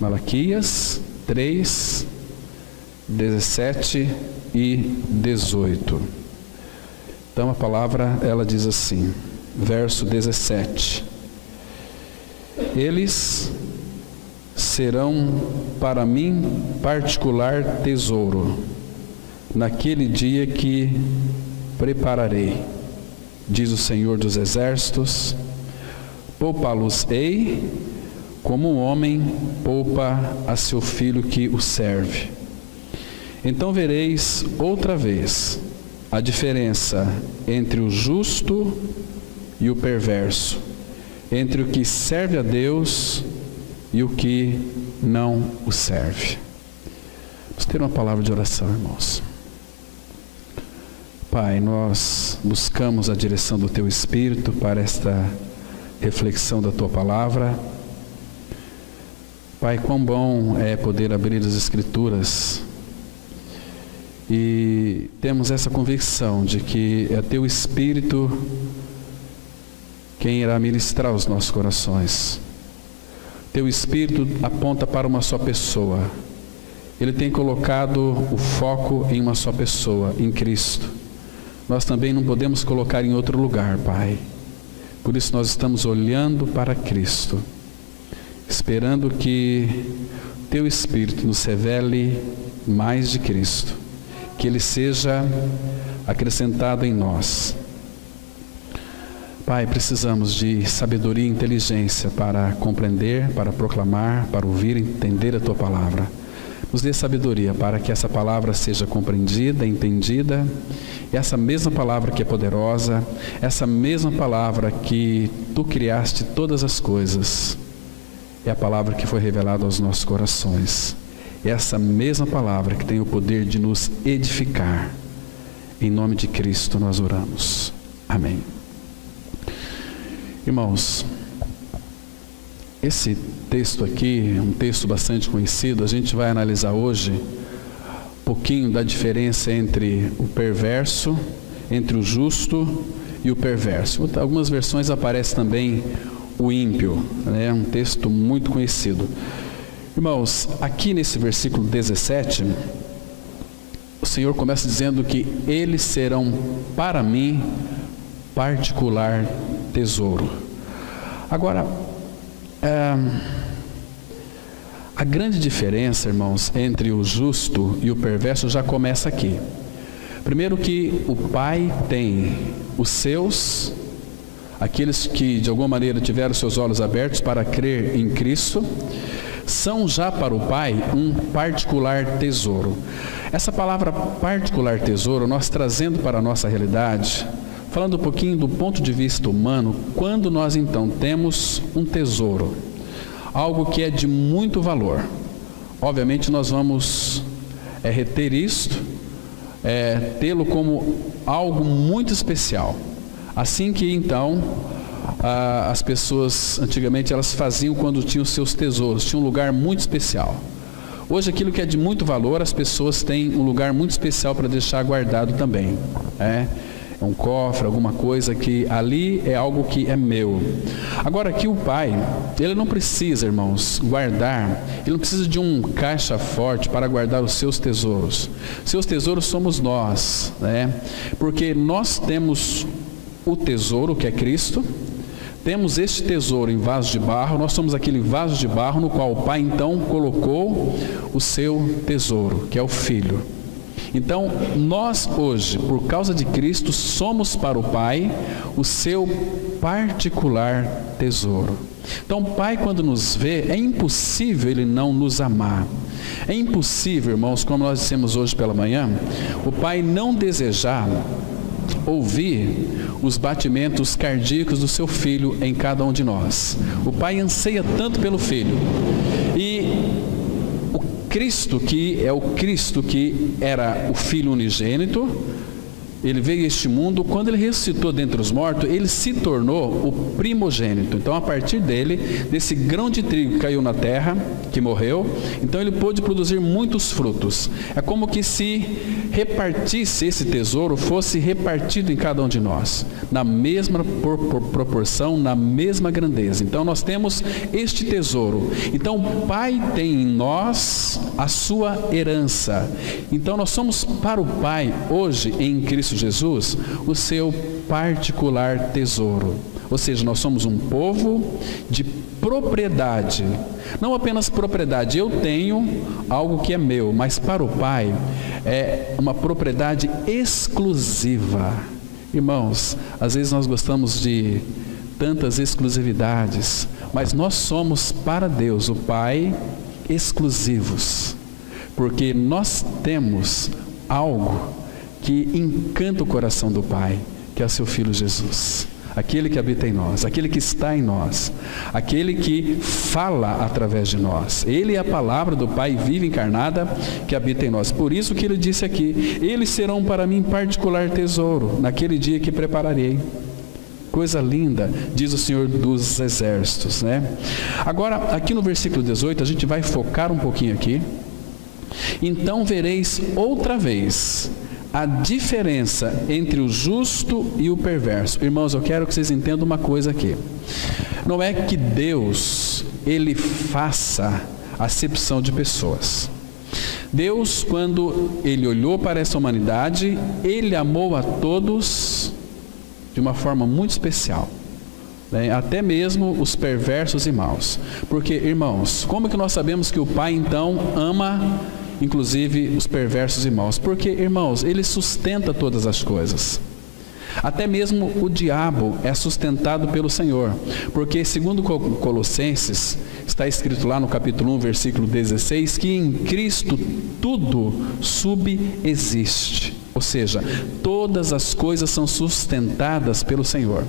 Malaquias 3, 17 e 18. Então a palavra, ela diz assim, verso 17: Eles serão para mim particular tesouro, naquele dia que prepararei, diz o Senhor dos Exércitos, poupá-los-ei como um homem poupa a seu filho que o serve. Então vereis outra vez a diferença entre o justo e o perverso, entre o que serve a Deus e o que não o serve. Vamos ter uma palavra de oração, irmãos. Pai, nós buscamos a direção do Teu Espírito para esta reflexão da Tua palavra. Pai, quão bom é poder abrir as Escrituras e temos essa convicção de que é Teu Espírito quem irá ministrar os nossos corações. Teu Espírito aponta para uma só pessoa. Ele tem colocado o foco em uma só pessoa, em Cristo. Nós também não podemos colocar em outro lugar, Pai. Por isso nós estamos olhando para Cristo, esperando que Teu Espírito nos revele mais de Cristo, que Ele seja acrescentado em nós. Pai, precisamos de sabedoria e inteligência para compreender, para proclamar, para ouvir e entender a Tua palavra. Nos dê sabedoria para que essa palavra seja compreendida, entendida, e essa mesma palavra que é poderosa, essa mesma palavra que Tu criaste todas as coisas, é a palavra que foi revelada aos nossos corações. É essa mesma palavra que tem o poder de nos edificar. Em nome de Cristo nós oramos. Amém. Irmãos, esse texto aqui é um texto bastante conhecido. A gente vai analisar hoje um pouquinho da diferença entre o perverso, entre o justo e o perverso. Em algumas versões aparece também o ímpio, né? Um texto muito conhecido. Irmãos, aqui nesse versículo 17, o Senhor começa dizendo que eles serão para mim particular tesouro. Agora, a grande diferença, irmãos, entre o justo e o perverso já começa aqui. Primeiro que o Pai tem os seus, aqueles que de alguma maneira tiveram seus olhos abertos para crer em Cristo, são já para o Pai um particular tesouro. Essa palavra particular tesouro, nós trazendo para a nossa realidade, falando um pouquinho do ponto de vista humano, quando nós então temos um tesouro, algo que é de muito valor, obviamente nós vamos reter isto, tê-lo como algo muito especial. Assim que então as pessoas antigamente elas faziam quando tinham seus tesouros, tinha um lugar muito especial. Hoje aquilo que é de muito valor, as pessoas têm um lugar muito especial para deixar guardado também, um cofre, alguma coisa que ali é algo que é meu. Agora aqui o Pai, Ele não precisa, irmãos, guardar, Ele não precisa de um caixa forte para guardar os seus tesouros. Seus tesouros somos nós, porque nós temos o tesouro que é Cristo, temos este tesouro em vaso de barro, nós somos aquele vaso de barro no qual o Pai então colocou o seu tesouro, que é o Filho. Então, nós hoje, por causa de Cristo, somos para o Pai o seu particular tesouro. Então, o Pai, quando nos vê, é impossível Ele não nos amar. É impossível, irmãos, como nós dissemos hoje pela manhã, o Pai não desejar ouvir os batimentos cardíacos do seu Filho em cada um de nós. O Pai anseia tanto pelo Filho. E Cristo, que é o Cristo que era o Filho unigênito, ele veio a este mundo, quando ele ressuscitou dentre os mortos, ele se tornou o primogênito. Então, a partir dele, desse grão de trigo que caiu na terra, que morreu, então ele pôde produzir muitos frutos. É como que se repartisse esse tesouro, fosse repartido em cada um de nós, na mesma proporção, na mesma grandeza. Então, nós temos este tesouro. Então, o Pai tem em nós a sua herança. Então, nós somos para o Pai, hoje, em Cristo Jesus, o seu particular tesouro. Ou seja, nós somos um povo de propriedade. Não apenas propriedade, eu tenho algo que é meu, mas para o Pai é uma propriedade exclusiva. Irmãos, às vezes nós gostamos de tantas exclusividades, mas nós somos para Deus, o Pai, exclusivos, porque nós temos algo que encanta o coração do Pai, que é o seu Filho Jesus, aquele que habita em nós, aquele que está em nós, aquele que fala através de nós. Ele é a palavra do Pai viva encarnada que habita em nós. Por isso que ele disse aqui: eles serão para mim particular tesouro, naquele dia que prepararei. Coisa linda, diz o Senhor dos Exércitos, né? Agora, aqui no versículo 18, a gente vai focar um pouquinho aqui. Então vereis outra vez a diferença entre o justo e o perverso. Irmãos, eu quero que vocês entendam uma coisa aqui. Não é que Deus, ele faça acepção de pessoas. Deus, quando ele olhou para essa humanidade, ele amou a todos de uma forma muito especial, né? Até mesmo os perversos e maus. Porque, irmãos, como que nós sabemos que o Pai então ama inclusive os perversos e maus? Porque, irmãos, ele sustenta todas as coisas. Até mesmo o diabo é sustentado pelo Senhor. Porque, segundo Colossenses, está escrito lá no capítulo 1, versículo 16, que em Cristo tudo subexiste. Ou seja, todas as coisas são sustentadas pelo Senhor.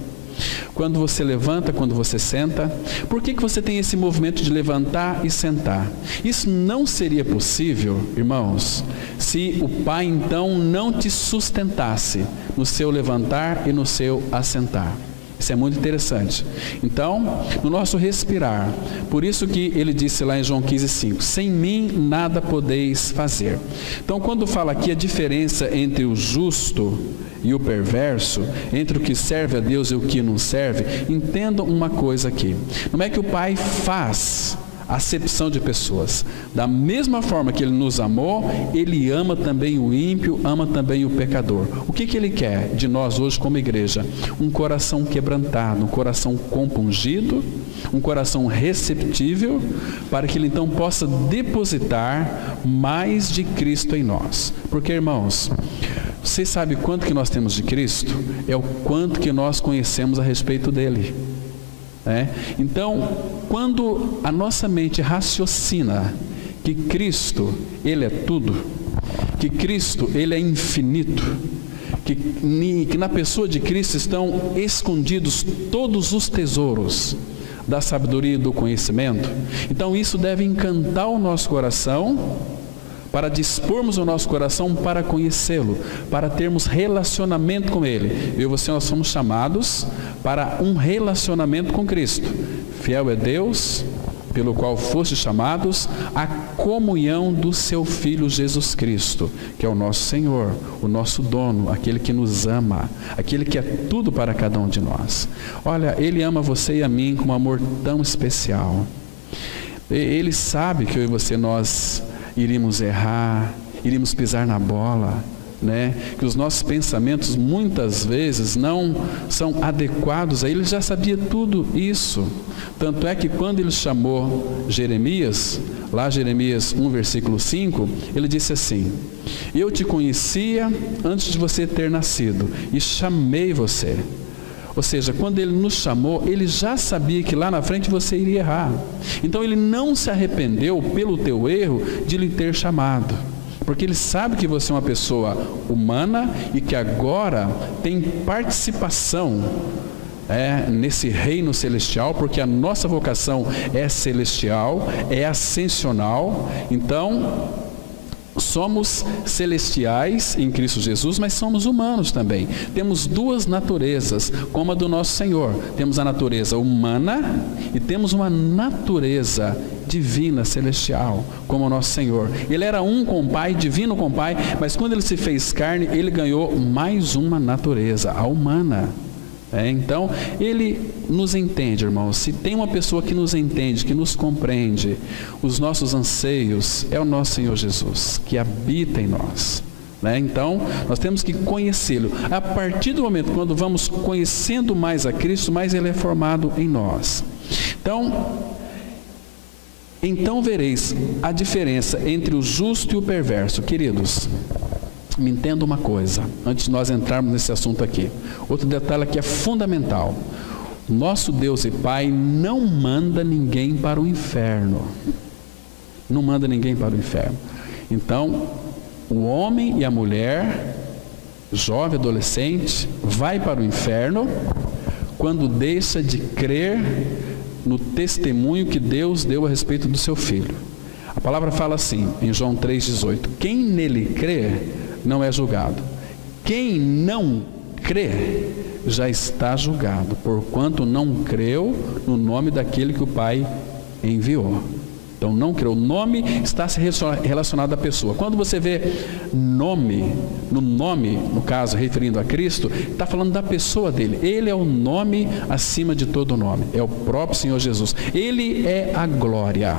Quando você levanta, quando você senta, por que você tem esse movimento de levantar e sentar? Isso não seria possível, irmãos, se o Pai então não te sustentasse no seu levantar e no seu assentar. Isso é muito interessante. Então, no nosso respirar, por isso que ele disse lá em João 15,5, sem mim nada podeis fazer. Então, quando fala aqui a diferença entre o justo e o perverso, entre o que serve a Deus e o que não serve, entendam uma coisa aqui. Não é que o Pai faz acepção de pessoas. Da mesma forma que ele nos amou, ele ama também o ímpio, ama também o pecador. O que ele quer de nós hoje como igreja? Um coração quebrantado, um coração compungido, um coração receptível, para que ele então possa depositar mais de Cristo em nós. Porque, irmãos, vocês sabem quanto que nós temos de Cristo? É o quanto que nós conhecemos a respeito dele. Então, quando a nossa mente raciocina que Cristo, ele é tudo, que Cristo, ele é infinito, que na pessoa de Cristo estão escondidos todos os tesouros da sabedoria e do conhecimento, então isso deve encantar o nosso coração, para dispormos o nosso coração para conhecê-lo, para termos relacionamento com ele. Eu e você, nós somos chamados para um relacionamento com Cristo. Fiel é Deus, pelo qual fostes chamados, a comunhão do seu Filho Jesus Cristo, que é o nosso Senhor, o nosso dono, aquele que nos ama, aquele que é tudo para cada um de nós. Olha, ele ama você e a mim com um amor tão especial. Ele sabe que eu e você, nós iríamos errar, iríamos pisar na bola, né? Que os nossos pensamentos muitas vezes não são adequados a ele. Ele já sabia tudo isso. Tanto é que quando ele chamou Jeremias, lá Jeremias 1, versículo 5, ele disse assim: eu te conhecia antes de você ter nascido e chamei você. Ou seja, quando ele nos chamou, ele já sabia que lá na frente você iria errar. Então ele não se arrependeu pelo teu erro de lhe ter chamado. Porque ele sabe que você é uma pessoa humana e que agora tem participação nesse reino celestial, porque a nossa vocação é celestial, é ascensional. Então, somos celestiais em Cristo Jesus, mas somos humanos também. Temos duas naturezas, como a do nosso Senhor. Temos a natureza humana e temos uma natureza divina, celestial, como o nosso Senhor. Ele era um com o Pai, divino com o Pai, mas quando ele se fez carne, ele ganhou mais uma natureza, a humana. Então, ele nos entende, irmãos. Se tem uma pessoa que nos entende, que nos compreende os nossos anseios, é o nosso Senhor Jesus, que habita em nós. Então, nós temos que conhecê-lo. A partir do momento quando vamos conhecendo mais a Cristo, mais ele é formado em nós. Então vereis a diferença entre o justo e o perverso. Queridos, me entenda uma coisa, antes de nós entrarmos nesse assunto aqui. Outro detalhe que é fundamental. Nosso Deus e Pai não manda ninguém para o inferno. Não manda ninguém para o inferno. Então, o homem e a mulher, jovem, adolescente, vai para o inferno quando deixa de crer no testemunho que Deus deu a respeito do seu Filho. A palavra fala assim, em João 3,18: quem nele crê não é julgado. Quem não crê já está julgado, porquanto não creu no nome daquele que o Pai enviou. Então não creu. O nome está relacionado à pessoa. Quando você vê nome, no caso referindo a Cristo, está falando da pessoa dele. Ele é o nome acima de todo nome. É o próprio Senhor Jesus. Ele é a glória.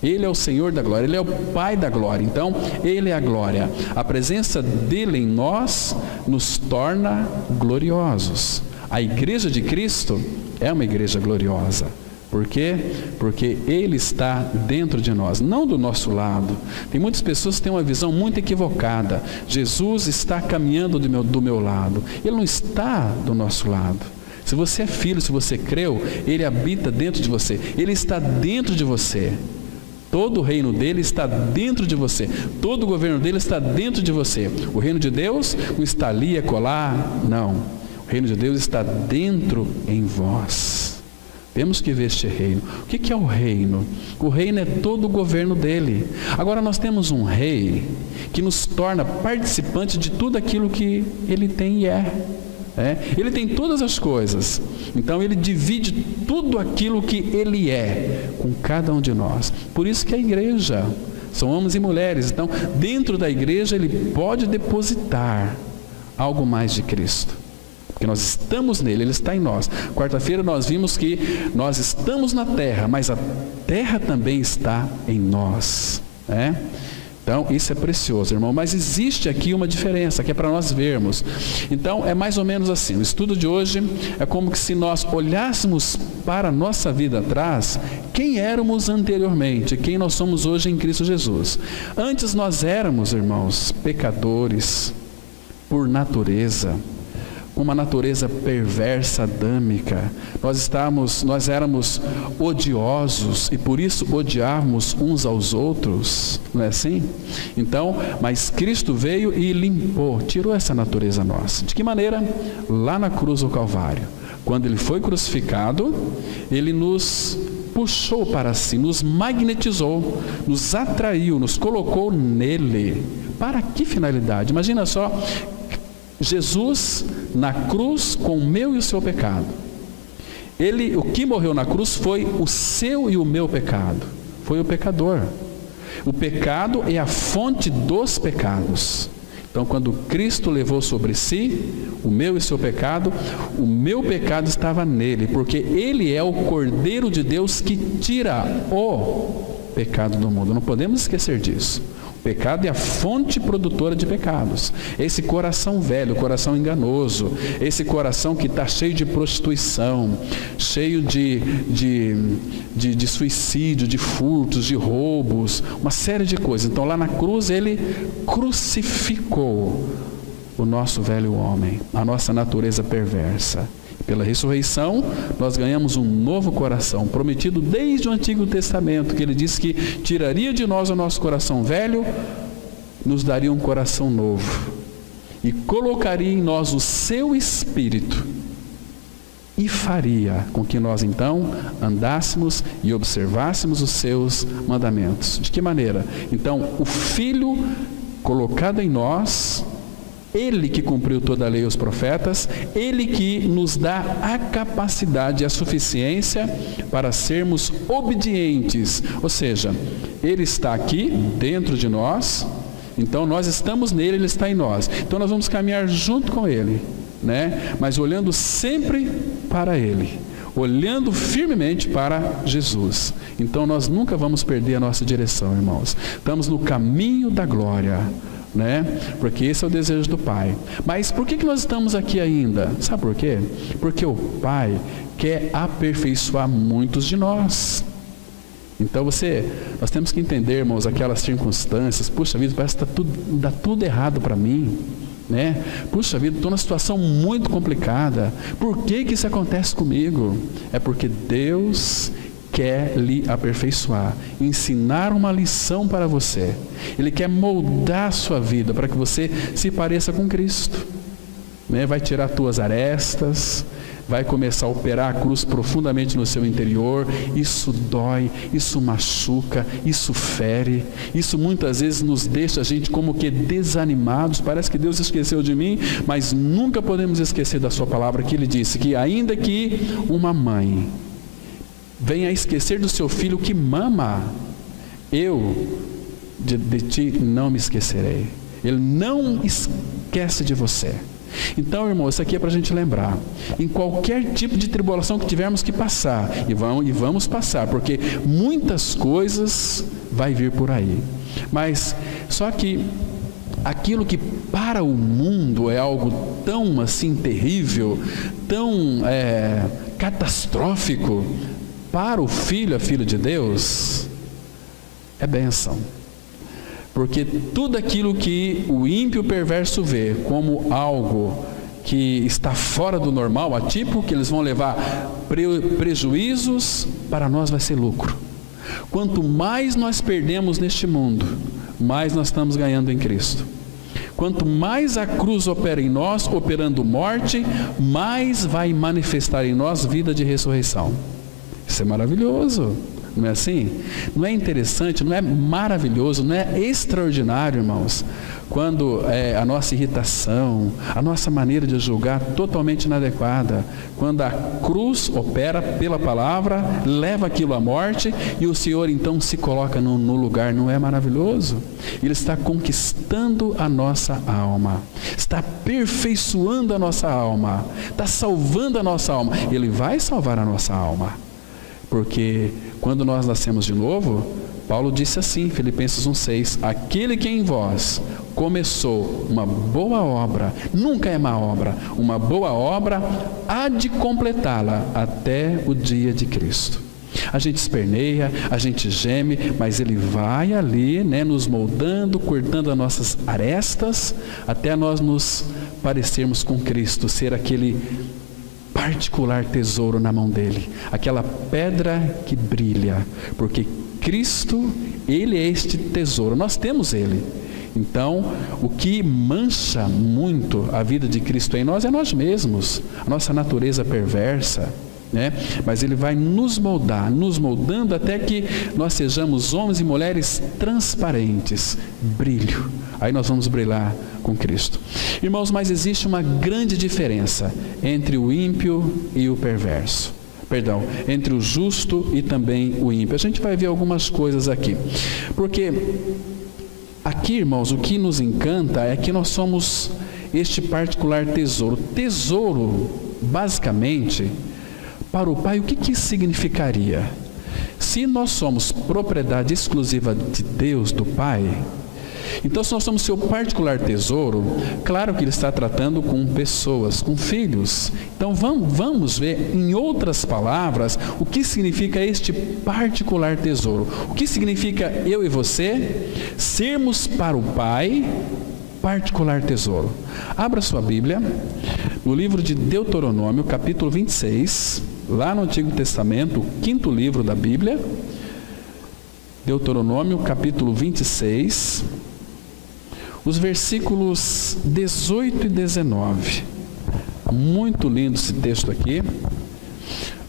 Ele é o Senhor da glória, Ele é o Pai da glória. Então, Ele é a glória. A presença dEle em nós nos torna gloriosos. A igreja de Cristo é uma igreja gloriosa. Por quê? Porque Ele está dentro de nós, não do nosso lado. Tem muitas pessoas que têm uma visão muito equivocada. Jesus está caminhando do meu lado. Ele não está do nosso lado. Se você é filho, se você creu, Ele habita dentro de você. Ele está dentro de você. Todo o reino dele está dentro de você. Todo o governo dele está dentro de você. O reino de Deus não está ali, acolá, não. O reino de Deus está dentro em vós. Temos que ver este reino. O que é o reino? O reino é todo o governo dele. Agora nós temos um rei que nos torna participantes de tudo aquilo que ele tem e é. Ele tem todas as coisas. Então ele divide tudo aquilo que ele é com cada um de nós. Por isso que a igreja são homens e mulheres. Então dentro da igreja ele pode depositar algo mais de Cristo, porque nós estamos nele, ele está em nós. Quarta-feira nós vimos que nós estamos na terra, mas a terra também está em nós. Então, isso é precioso, irmão. Mas existe aqui uma diferença, que é para nós vermos. Então, é mais ou menos assim. O estudo de hoje é como que se nós olhássemos para a nossa vida atrás, quem éramos anteriormente, quem nós somos hoje em Cristo Jesus. Antes nós éramos, irmãos, pecadores por natureza, uma natureza perversa, adâmica. Nós éramos odiosos e por isso odiávamos uns aos outros, não é assim? Então, mas Cristo veio e limpou, tirou essa natureza nossa. De que maneira? Lá na cruz do Calvário. Quando ele foi crucificado, ele nos puxou para si, nos magnetizou, nos atraiu, nos colocou nele. Para que finalidade? Imagina só, Jesus na cruz com o meu e o seu pecado. O que morreu na cruz foi o seu e o meu pecado. Foi o pecador. O pecado é a fonte dos pecados. Então, quando Cristo levou sobre si o meu e o seu pecado, o meu pecado estava nele, porque Ele é o Cordeiro de Deus que tira o pecado do mundo. Não podemos esquecer disso. O pecado é a fonte produtora de pecados. Esse coração velho, coração enganoso, esse coração que está cheio de prostituição, cheio de suicídio, de furtos, de roubos, uma série de coisas. Então lá na cruz ele crucificou o nosso velho homem, a nossa natureza perversa. Pela ressurreição, nós ganhamos um novo coração, prometido desde o Antigo Testamento, que ele disse que tiraria de nós o nosso coração velho, nos daria um coração novo, e colocaria em nós o seu Espírito. e faria com que nós então andássemos e observássemos os seus mandamentos. De que maneira? Então, o Filho colocado em nós, Ele que cumpriu toda a lei e os profetas, Ele que nos dá a capacidade e a suficiência para sermos obedientes, ou seja, Ele está aqui dentro de nós, então nós estamos nele, Ele está em nós, então nós vamos caminhar junto com Ele, né? Mas olhando sempre para Ele, olhando firmemente para Jesus. Então nós nunca vamos perder a nossa direção, irmãos. Estamos no caminho da glória, né? Porque esse é o desejo do Pai. Mas por que nós estamos aqui ainda? Sabe por quê? Porque o Pai quer aperfeiçoar muitos de nós. Então nós temos que entender, irmãos, aquelas circunstâncias. Puxa vida, parece que dá tudo errado para mim, né? Puxa vida, estou numa situação muito complicada. Por que isso acontece comigo? É porque Deus quer lhe aperfeiçoar, ensinar uma lição para você. Ele quer moldar a sua vida para que você se pareça com Cristo, né? Vai tirar tuas arestas, vai começar a operar a cruz profundamente no seu interior. Isso dói, isso machuca, isso fere, isso muitas vezes nos deixa a gente como que desanimados. Parece que Deus esqueceu de mim, mas nunca podemos esquecer da sua palavra, que Ele disse que ainda que uma mãe venha a esquecer do seu filho que mama, eu de ti não me esquecerei. Ele não esquece de você. Então, irmão, isso aqui é para a gente lembrar. Em qualquer tipo de tribulação que tivermos que passar, e vamos passar, porque muitas coisas vai vir por aí. Mas, só que aquilo que para o mundo é algo tão assim terrível, tão catastrófico, para o filho, a filha de Deus, é bênção. Porque tudo aquilo que o ímpio perverso vê como algo que está fora do normal, atípico, que eles vão levar prejuízos, para nós vai ser lucro. Quanto mais nós perdemos neste mundo, mais nós estamos ganhando em Cristo. Quanto mais a cruz opera em nós, operando morte, mais vai manifestar em nós vida de ressurreição. Isso é maravilhoso. Não é assim? Não é interessante, não é maravilhoso, não é extraordinário, irmãos, quando a nossa irritação, a nossa maneira de julgar totalmente inadequada, quando a cruz opera pela palavra, leva aquilo à morte e o Senhor então se coloca no lugar. Não é maravilhoso? Ele está conquistando a nossa alma, está aperfeiçoando a nossa alma, está salvando a nossa alma. Ele vai salvar a nossa alma. Porque quando nós nascemos de novo, Paulo disse assim, Filipenses 1,6: aquele que em vós começou uma boa obra, nunca é má obra, uma boa obra, há de completá-la até o dia de Cristo. A gente esperneia, a gente geme, mas Ele vai ali, né, nos moldando, cortando as nossas arestas, até nós nos parecermos com Cristo, ser aquele particular tesouro na mão dele, aquela pedra que brilha, porque Cristo, Ele é este tesouro, nós temos Ele. Então, o que mancha muito a vida de Cristo em nós é nós mesmos, a nossa natureza perversa, né? Mas Ele vai nos moldar, nos moldando até que nós sejamos homens e mulheres transparentes, brilho. Aí nós vamos brilhar com Cristo. Irmãos, mas existe uma grande diferença entre o ímpio e o perverso. Perdão, entre o justo e também o ímpio. A gente vai ver algumas coisas aqui. Porque aqui, irmãos, o que nos encanta é que nós somos este particular tesouro. Tesouro, basicamente, para o Pai, o que isso significaria? Se nós somos propriedade exclusiva de Deus, do Pai, então se nós somos seu particular tesouro, claro que Ele está tratando com pessoas, com filhos. Então vamos ver, em outras palavras, o que significa este particular tesouro. O que significa eu e você sermos para o Pai particular tesouro. Abra sua Bíblia no livro de Deuteronômio, capítulo 26, lá no Antigo Testamento, o quinto livro da Bíblia. Deuteronômio, capítulo 26, os versículos 18 e 19. Muito lindo esse texto aqui.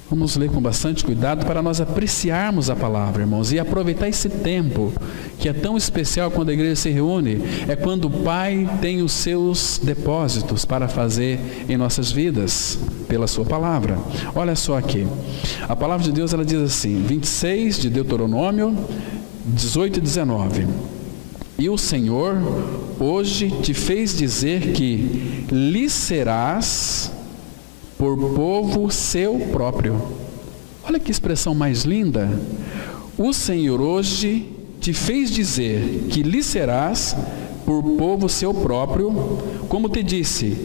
Vamos ler com bastante cuidado para nós apreciarmos a palavra, irmãos, e aproveitar esse tempo que é tão especial quando a igreja se reúne. É quando o Pai tem os seus depósitos para fazer em nossas vidas, pela sua palavra. Olha só aqui, a palavra de Deus, ela diz assim, 26 de Deuteronômio, 18 e 19. E o Senhor hoje te fez dizer que lhe serás por povo seu próprio. Olha que expressão mais linda. O Senhor hoje te fez dizer que lhe serás por povo seu próprio, como te disse,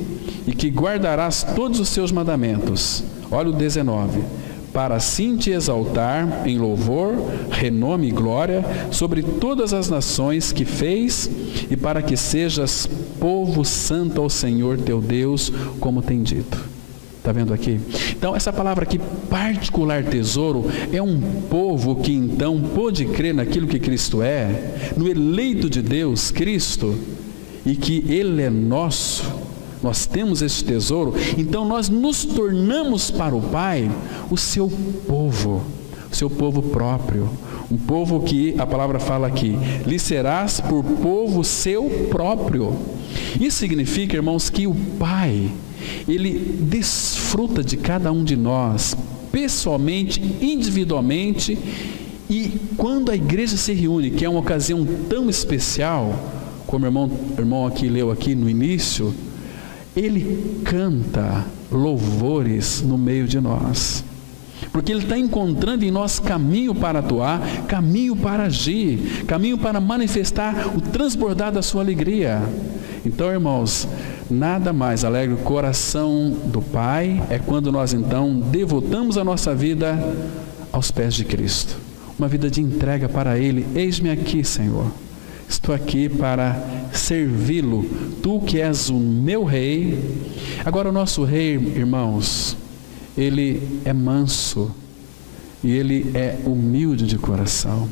e que guardarás todos os seus mandamentos. Olha o 19. Para assim te exaltar em louvor, renome e glória sobre todas as nações que fez, e para que sejas povo santo ao Senhor teu Deus, como tem dito. Está vendo aqui? Então, essa palavra aqui, particular tesouro, é um povo que então pôde crer naquilo que Cristo é, no eleito de Deus, Cristo, e que Ele é nosso. Nós temos esse tesouro, então nós nos tornamos para o Pai o seu povo próprio. Um povo que a palavra fala aqui, lhe serás por povo seu próprio. Isso significa, irmãos, que o Pai, Ele desfruta de cada um de nós, pessoalmente, individualmente, e quando a igreja se reúne, que é uma ocasião tão especial, como o irmão aqui leu aqui no início, Ele canta louvores no meio de nós. Porque Ele está encontrando em nós caminho para atuar, caminho para agir, caminho para manifestar o transbordar da sua alegria. Então, irmãos, nada mais alegra o coração do Pai é quando nós então devotamos a nossa vida aos pés de Cristo. Uma vida de entrega para Ele. Eis-me aqui, Senhor. Estou aqui para servi-lo. Tu que és o meu rei. Agora o nosso rei, irmãos, ele é manso e ele é humilde de coração.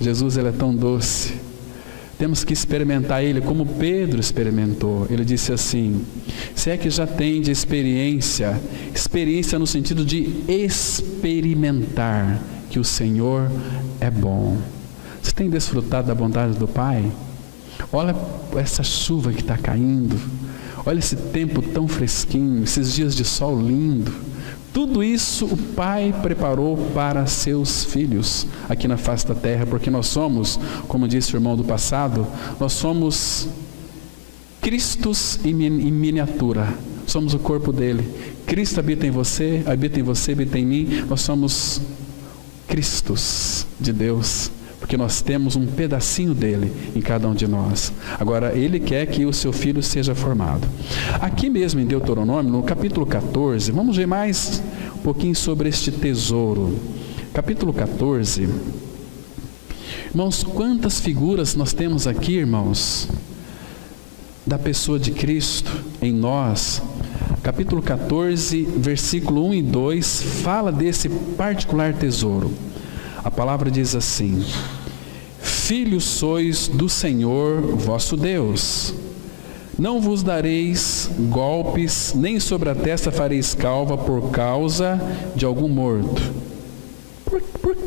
Jesus, ele é tão doce. Temos que experimentar ele como Pedro experimentou. Ele disse assim: se é que já tem de experiência no sentido de experimentar que o Senhor é bom. Você tem desfrutado da bondade do Pai? Olha essa chuva que está caindo. Olha esse tempo tão fresquinho, esses dias de sol lindo. Tudo isso o Pai preparou para seus filhos aqui na face da terra, porque nós somos, como disse o irmão do passado, nós somos Cristos em miniatura. Somos o corpo dele. Cristo habita em você, habita em mim. Nós somos Cristos de Deus, porque nós temos um pedacinho dele em cada um de nós. Agora, ele quer que o seu filho seja formado. Aqui mesmo em Deuteronômio, no capítulo 14, vamos ver mais um pouquinho sobre este tesouro. Capítulo 14. Irmãos, quantas figuras nós temos aqui, irmãos, da pessoa de Cristo em nós. Capítulo 14, versículo 1 e 2, fala desse particular tesouro. A palavra diz assim: filhos sois do Senhor vosso Deus, não vos dareis golpes, nem sobre a testa fareis calva por causa de algum morto.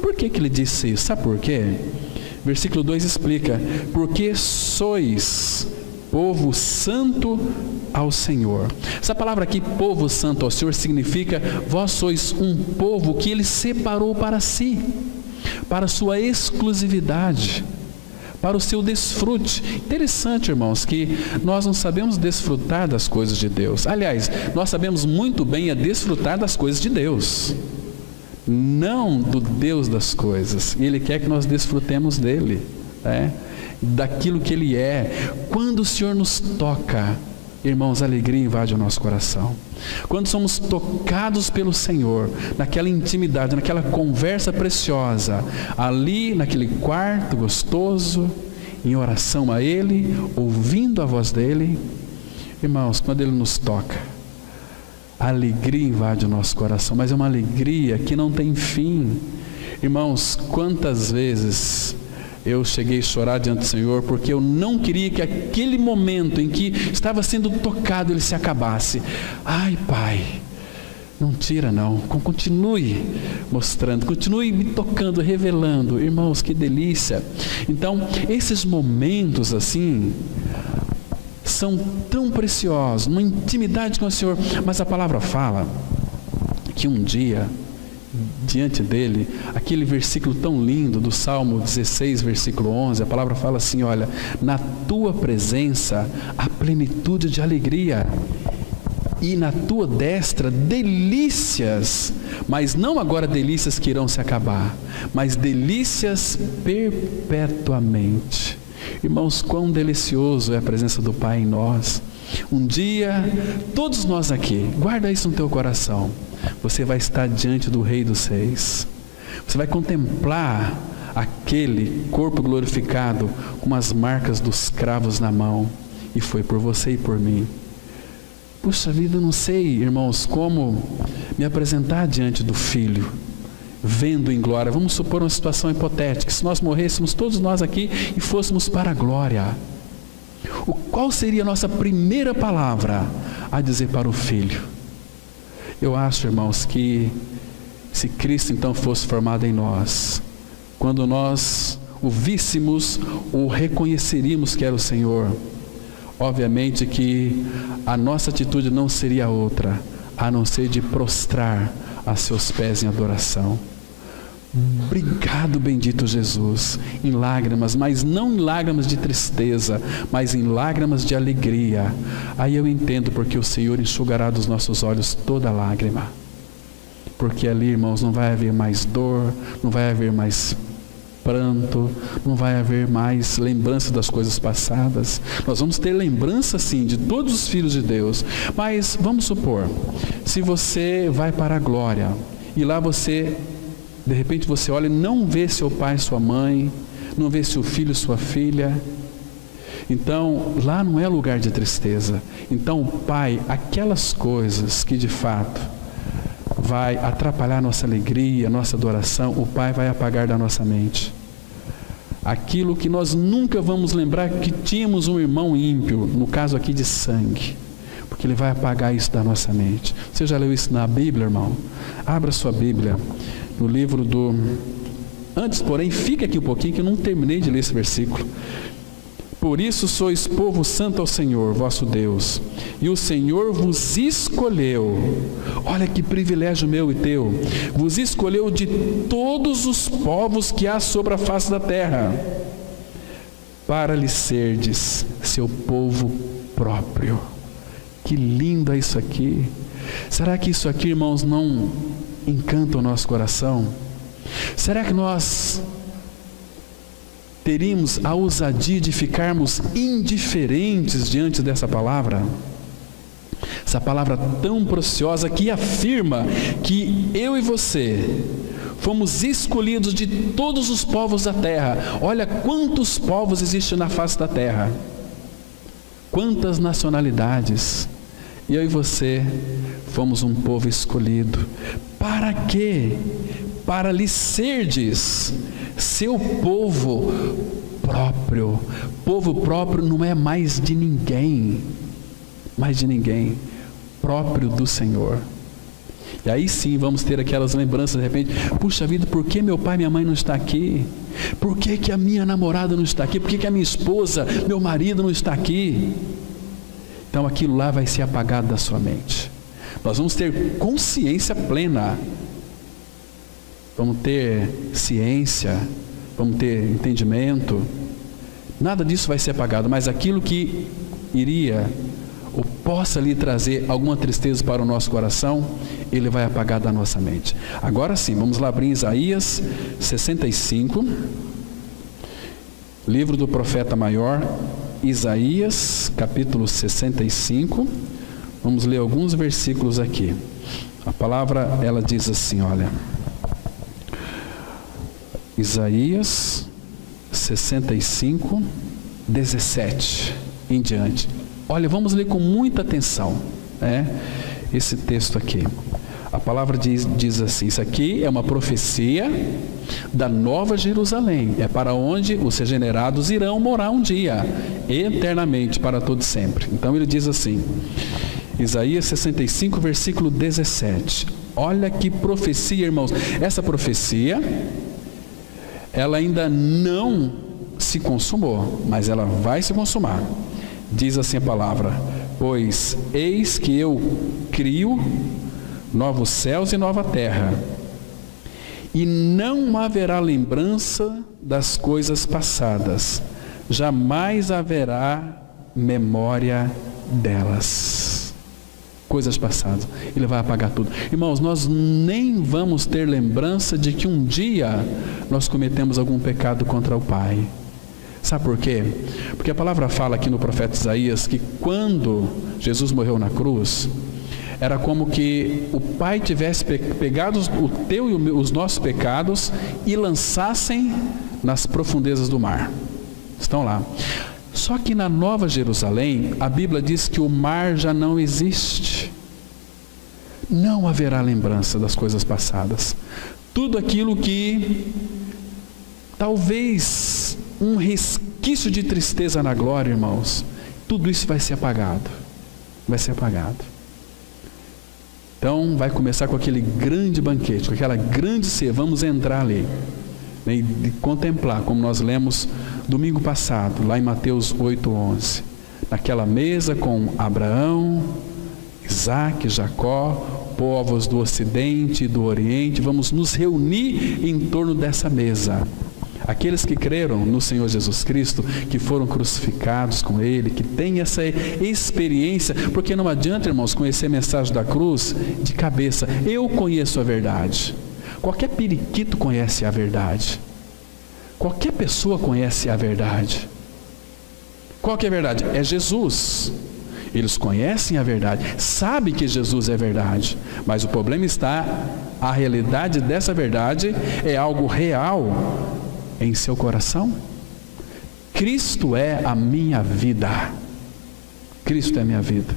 Por que ele disse isso? Sabe por quê? Versículo 2 explica: porque sois povo santo ao Senhor. Essa palavra aqui, povo santo ao Senhor, significa vós sois um povo que Ele separou para si, para a sua exclusividade, para o seu desfrute. Interessante, irmãos, que nós não sabemos desfrutar das coisas de Deus. Aliás, nós sabemos muito bem desfrutar das coisas de Deus, não do Deus das coisas. E Ele quer que nós desfrutemos dele, daquilo que Ele é. Quando o Senhor nos toca, irmãos, a alegria invade o nosso coração. Quando somos tocados pelo Senhor, naquela intimidade, naquela conversa preciosa, ali naquele quarto gostoso, em oração a Ele, ouvindo a voz dEle, irmãos, quando Ele nos toca, a alegria invade o nosso coração, mas é uma alegria que não tem fim. Irmãos, quantas vezes eu cheguei a chorar diante do Senhor, porque eu não queria que aquele momento em que estava sendo tocado, ele se acabasse. Ai, Pai, Não tira não, continue mostrando, continue me tocando, revelando. Irmãos, que delícia. Então, esses momentos assim, são tão preciosos, uma intimidade com o Senhor. Mas a palavra fala que um dia, diante dele, aquele versículo tão lindo do Salmo 16, versículo 11, a palavra fala assim, olha, na tua presença há plenitude de alegria, e na tua destra delícias, mas não agora delícias que irão se acabar, mas delícias perpetuamente. Irmãos, quão delicioso é a presença do Pai em nós. Um dia, todos nós aqui, guarda isso no teu coração, você vai estar diante do Rei dos Reis, você vai contemplar aquele corpo glorificado com as marcas dos cravos na mão, e foi por você e por mim. Puxa vida, eu não sei, irmãos, como me apresentar diante do Filho, vendo em glória. Vamos supor uma situação hipotética, se nós morrêssemos todos nós aqui e fôssemos para a glória, qual seria a nossa primeira palavra a dizer para o Filho? Eu acho, irmãos, que se Cristo então fosse formado em nós, quando nós o víssemos, o reconheceríamos que era o Senhor, obviamente que a nossa atitude não seria outra, a não ser de prostrar a seus pés em adoração. Obrigado, bendito Jesus, em lágrimas, mas não em lágrimas de tristeza, mas em lágrimas de alegria. Aí eu entendo porque o Senhor enxugará dos nossos olhos toda lágrima, porque ali, irmãos, não vai haver mais dor, não vai haver mais pranto, não vai haver mais lembrança das coisas passadas. Nós vamos ter lembrança sim de todos os filhos de Deus, mas vamos supor, se você vai para a glória e lá você, de repente você olha e não vê seu pai, sua mãe, não vê seu filho, sua filha, então lá não é lugar de tristeza. Então o Pai, aquelas coisas que de fato vai atrapalhar nossa alegria, nossa adoração, o Pai vai apagar da nossa mente. Aquilo que nós nunca vamos lembrar que tínhamos um irmão ímpio, no caso aqui de sangue, porque Ele vai apagar isso da nossa mente. Você já leu isso na Bíblia, irmão? Abra sua Bíblia, no livro do... Antes, porém, fica aqui um pouquinho que eu não terminei de ler esse versículo. Por isso sois povo santo ao Senhor, vosso Deus, e o Senhor vos escolheu. Olha que privilégio meu e teu. Vos escolheu de todos os povos que há sobre a face da terra, para lhe serdes seu povo próprio. Que lindo é isso aqui. Será que isso aqui, irmãos, não encanta o nosso coração? Será que nós teríamos a ousadia de ficarmos indiferentes diante dessa palavra? Essa palavra tão preciosa que afirma que eu e você fomos escolhidos de todos os povos da terra. Olha quantos povos existem na face da terra, quantas nacionalidades, e eu e você fomos um povo escolhido. Para quê? Para lhe serdes seu povo próprio. Povo próprio não é mais de ninguém, próprio do Senhor. E aí sim vamos ter aquelas lembranças de repente, puxa vida, por que meu pai e minha mãe não estão aqui? Por que que a minha namorada não está aqui? Por que que a minha esposa, meu marido não está aqui? Então aquilo lá vai ser apagado da sua mente. Nós vamos ter consciência plena, vamos ter ciência, vamos ter entendimento, nada disso vai ser apagado, mas aquilo que iria ou possa lhe trazer alguma tristeza para o nosso coração, ele vai apagar da nossa mente. Agora sim, vamos lá abrir Isaías 65, livro do profeta maior, Isaías capítulo 65, vamos ler alguns versículos aqui. A palavra, ela diz assim, olha, Isaías 65, 17 em diante. Olha, vamos ler com muita atenção, esse texto aqui. A palavra diz assim, isso aqui é uma profecia da Nova Jerusalém, é para onde os regenerados irão morar um dia, eternamente, para todo sempre. Então ele diz assim, Isaías 65, versículo 17. Olha que profecia, irmãos. Essa profecia, ela ainda não se consumou, mas ela vai se consumar. Diz assim a palavra: pois eis que eu crio novos céus e nova terra, e não haverá lembrança das coisas passadas, jamais haverá memória delas. Coisas passadas, Ele vai apagar tudo. Irmãos, nós nem vamos ter lembrança de que um dia nós cometemos algum pecado contra o Pai. Sabe por quê? Porque a palavra fala aqui no profeta Isaías que quando Jesus morreu na cruz, era como que o Pai tivesse pegado o teu e os nossos pecados e lançassem nas profundezas do mar. Estão lá. Só que na Nova Jerusalém, a Bíblia diz que o mar já não existe. Não haverá lembrança das coisas passadas. Tudo aquilo que talvez um resquício de tristeza na glória, irmãos, tudo isso vai ser apagado. Vai ser apagado. Então vai começar com aquele grande banquete, com aquela grande ceia. Vamos entrar ali, né, e contemplar, como nós lemos domingo passado, lá em Mateus 8:11. Naquela mesa com Abraão, Isaque, Jacó, povos do Ocidente e do Oriente, vamos nos reunir em torno dessa mesa. Aqueles que creram no Senhor Jesus Cristo, que foram crucificados com Ele, que têm essa experiência, porque não adianta, irmãos, conhecer a mensagem da cruz de cabeça. Eu conheço a verdade. Qualquer periquito conhece a verdade. Qualquer pessoa conhece a verdade. Qual que é a verdade? É Jesus. Eles conhecem a verdade, sabem que Jesus é verdade, mas o problema está, a realidade dessa verdade é algo real em seu coração. Cristo é a minha vida. Cristo é a minha vida.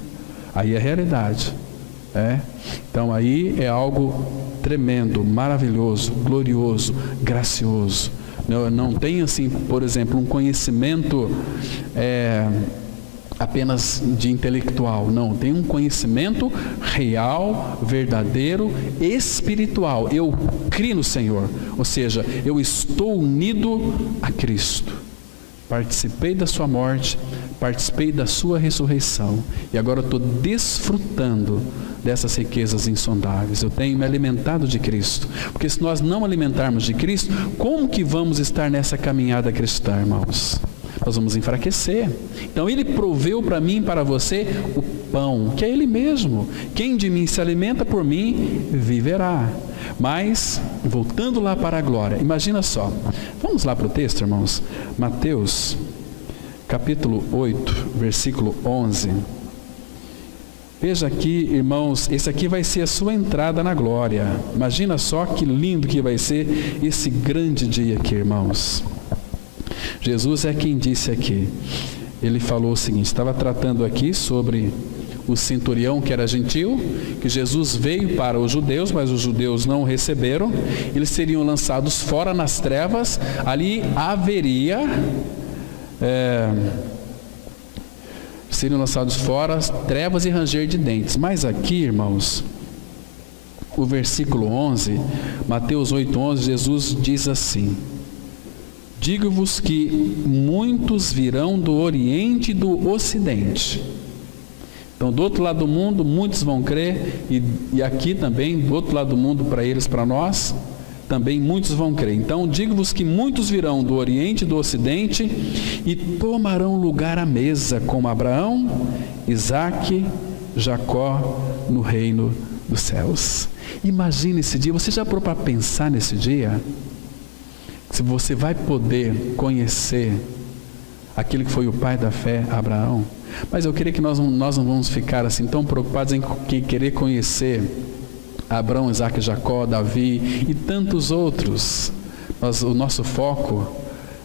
Aí é a realidade. Então aí é algo tremendo, maravilhoso, glorioso, gracioso. Não tem assim, por exemplo, um conhecimento apenas de intelectual. Não, tem um conhecimento real, verdadeiro, espiritual. Eu creio no Senhor, ou seja, eu estou unido a Cristo. Participei da sua morte, participei da sua ressurreição, e agora eu estou desfrutando dessas riquezas insondáveis. Eu tenho me alimentado de Cristo, porque se nós não alimentarmos de Cristo, como que vamos estar nessa caminhada cristã, irmãos? Nós vamos enfraquecer. Então Ele proveu para mim e para você o pão, que é Ele mesmo. Quem de mim se alimenta, por mim viverá. Mas, voltando lá para a glória, imagina só, vamos lá para o texto, irmãos. Mateus, capítulo 8, versículo 11. Veja aqui, irmãos, esse aqui vai ser a sua entrada na glória. Imagina só que lindo que vai ser esse grande dia aqui, irmãos. Jesus é quem disse aqui. Ele falou o seguinte, estava tratando aqui sobre o centurião que era gentil, que Jesus veio para os judeus, mas os judeus não o receberam. Eles seriam lançados fora nas trevas. Ali haveria seriam lançados fora trevas e ranger de dentes. Mas aqui, irmãos, o versículo 11, Mateus 8:11, Jesus diz assim: digo-vos que muitos virão do Oriente e do Ocidente. Então, do outro lado do mundo, muitos vão crer, e aqui também, do outro lado do mundo, para eles, para nós, também muitos vão crer. Então, digo-vos que muitos virão do Oriente e do Ocidente e tomarão lugar à mesa, como Abraão, Isaque, Jacó, no reino dos céus. Imagine esse dia. Você já parou para pensar nesse dia? Se você vai poder conhecer aquele que foi o pai da fé, Abraão. Mas eu queria que nós não vamos ficar assim tão preocupados em querer conhecer Abraão, Isaque, Jacó, Davi e tantos outros. O nosso foco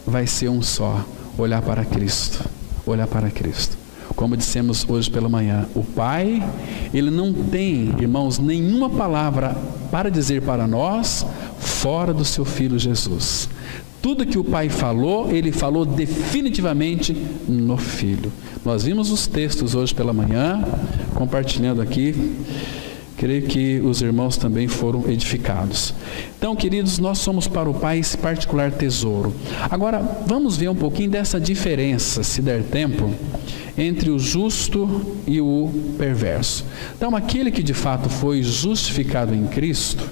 vai ser um só: olhar para Cristo. Olhar para Cristo. Como dissemos hoje pela manhã, o Pai, Ele não tem, irmãos, nenhuma palavra para dizer para nós fora do seu Filho Jesus. Tudo que o Pai falou, Ele falou definitivamente no Filho. Nós vimos os textos hoje pela manhã, compartilhando aqui. Creio que os irmãos também foram edificados. Então, queridos, nós somos para o Pai esse particular tesouro. Agora, vamos ver um pouquinho dessa diferença, se der tempo, entre o justo e o perverso. Então, aquele que de fato foi justificado em Cristo,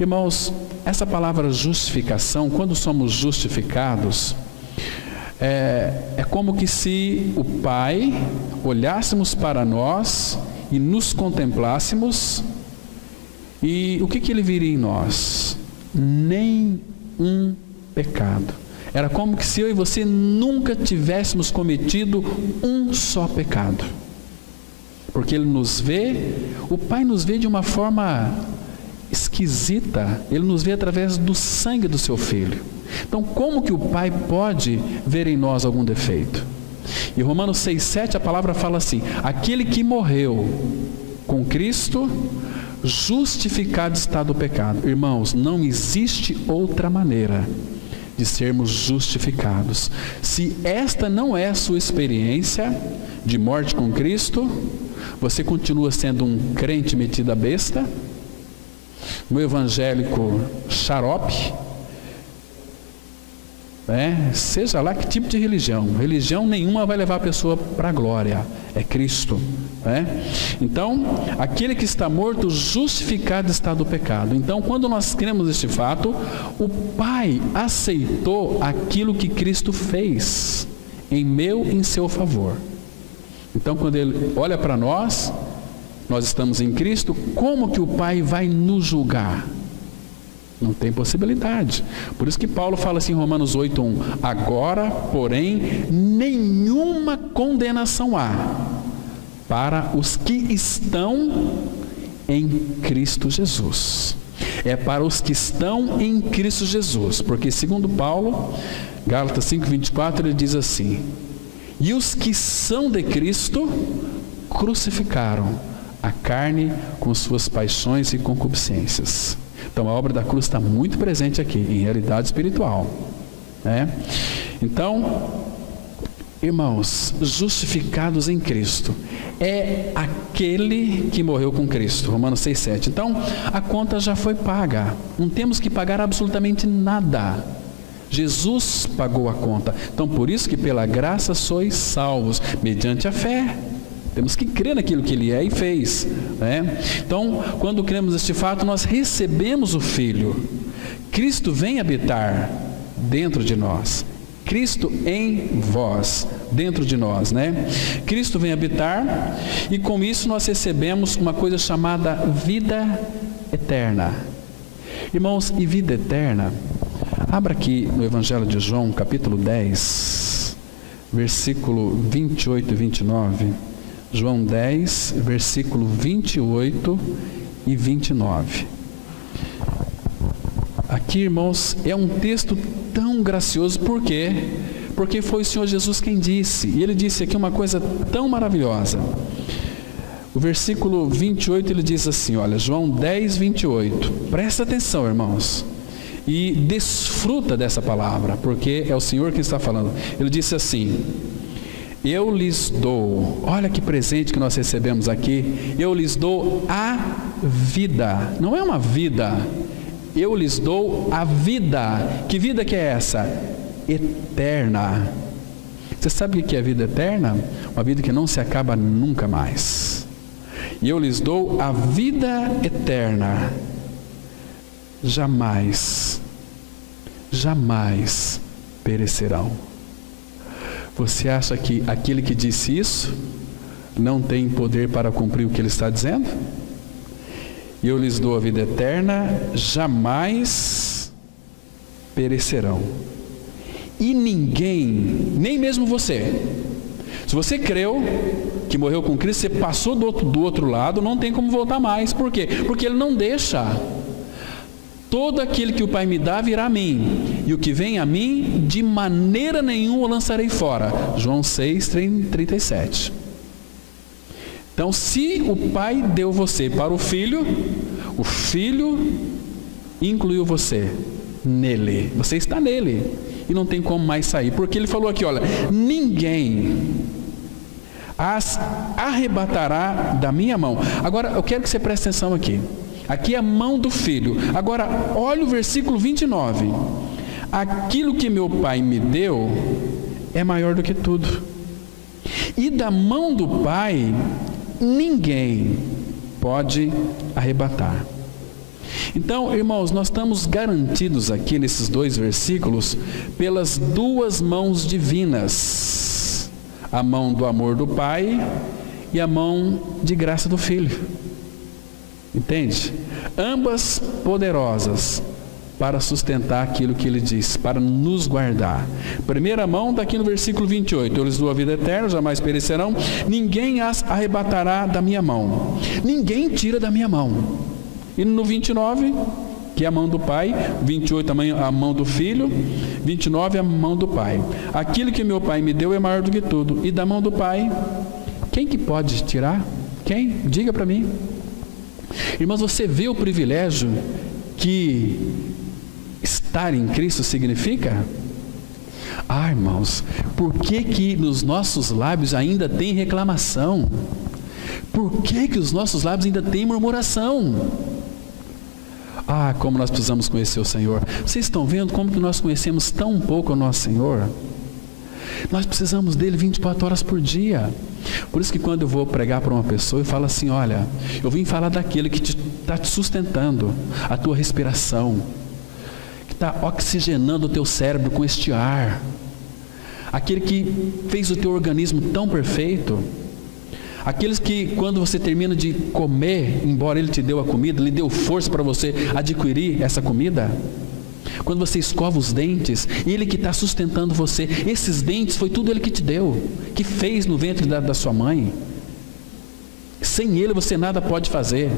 irmãos, essa palavra justificação, quando somos justificados, é como que se o Pai olhássemos para nós e nos contemplássemos, e o que Ele viria em nós? Nenhum pecado. Era como que se eu e você nunca tivéssemos cometido um só pecado. Porque Ele nos vê, o Pai nos vê de uma forma esquisita. Ele nos vê através do sangue do seu Filho. Então, como que o Pai pode ver em nós algum defeito? Em Romanos 6,7 a palavra fala assim: aquele que morreu com Cristo, justificado está do pecado. Irmãos, não existe outra maneira de sermos justificados. Se esta não é a sua experiência de morte com Cristo, você continua sendo um crente metido a besta, um evangélico xarope, seja lá que tipo de religião nenhuma vai levar a pessoa para a glória, é Cristo. Então, aquele que está morto, justificado está do pecado. Então, quando nós cremos este fato, o Pai aceitou aquilo que Cristo fez em meu e em seu favor. Então, quando Ele olha para nós, nós estamos em Cristo, como que o Pai vai nos julgar? Não tem possibilidade. Por isso que Paulo fala assim em Romanos 8:1: agora, porém, nenhuma condenação há para os que estão em Cristo Jesus. É para os que estão em Cristo Jesus, porque segundo Paulo, Gálatas 5:24, ele diz assim: e os que são de Cristo crucificaram a carne com suas paixões e concupiscências. Então a obra da cruz está muito presente aqui, em realidade espiritual. Então, irmãos, justificados em Cristo, é aquele que morreu com Cristo, Romanos 6,7. Então, a conta já foi paga, não temos que pagar absolutamente nada. Jesus pagou a conta. Então, por isso que pela graça sois salvos, mediante a fé. Temos que crer naquilo que Ele é e fez. Então, quando cremos neste fato, nós recebemos o Filho. Cristo vem habitar dentro de nós. Cristo em vós, dentro de nós, Cristo vem habitar, e com isso nós recebemos uma coisa chamada vida eterna. Irmãos, e vida eterna, abra aqui no Evangelho de João, capítulo 10, versículo 28 e 29. João 10, versículo 28 e 29. Aqui, irmãos, é um texto tão gracioso. Por quê? Porque foi o Senhor Jesus quem disse. E Ele disse aqui uma coisa tão maravilhosa. O versículo 28, ele diz assim, olha, João 10, 28. Presta atenção, irmãos, e desfruta dessa palavra, porque é o Senhor que está falando. Ele disse assim: eu lhes dou, olha que presente que nós recebemos aqui, eu lhes dou a vida. Não é uma vida, eu lhes dou a vida. Que vida que é essa? Eterna. Você sabe o que é vida eterna? Uma vida que não se acaba nunca mais. E eu lhes dou a vida eterna. Jamais perecerão. Você acha que aquele que disse isso não tem poder para cumprir o que ele está dizendo? E eu lhes dou a vida eterna, jamais perecerão. E ninguém, nem mesmo você, se você creu que morreu com Cristo, você passou do outro lado, não tem como voltar mais. Por quê? Porque Ele não deixa. Todo aquele que o Pai me dá virá a mim, e o que vem a mim, de maneira nenhuma o lançarei fora. João 6, 37. Então, se o Pai deu você para o Filho incluiu você. nele. Você está nele e não tem como mais sair, porque ele falou aqui, olha, ninguém as arrebatará da minha mão. Agora, eu quero que você preste atenção aqui. Aqui é a mão do Filho. Agora, olha o versículo 29. Aquilo que meu Pai me deu é maior do que tudo. E da mão do Pai, ninguém pode arrebatar. Então, irmãos, nós estamos garantidos aqui nesses 2 versículos pelas 2 mãos divinas. A mão do amor do Pai e a mão de graça do Filho. Entende? Ambas poderosas para sustentar aquilo que ele diz, para nos guardar. Primeira mão está aqui no versículo 28. Eu lhes dou a vida eterna, jamais perecerão, ninguém as arrebatará da minha mão. Ninguém tira da minha mão. E no 29, que é a mão do Pai, 28 a mão do Filho, 29 a mão do Pai. Aquilo que meu Pai me deu é maior do que tudo. E da mão do Pai, quem que pode tirar? Quem? Diga para mim. Irmãos, você vê o privilégio que estar em Cristo significa? Ah, irmãos, por que nos nossos lábios ainda tem reclamação? Por que os nossos lábios ainda tem murmuração? Ah, como nós precisamos conhecer o Senhor. Vocês estão vendo como que nós conhecemos tão pouco o nosso Senhor? Nós precisamos dele 24 horas por dia. Por isso que quando eu vou pregar para uma pessoa, eu falo assim, olha, eu vim falar daquele que está te sustentando, a tua respiração, que está oxigenando o teu cérebro com este ar, aquele que fez o teu organismo tão perfeito, aqueles que quando você termina de comer, embora ele te deu a comida, lhe deu força para você adquirir essa comida. Quando você escova os dentes, ele que está sustentando você. Esses dentes foi tudo ele que te deu, que fez no ventre da sua mãe. Sem ele você nada pode fazer.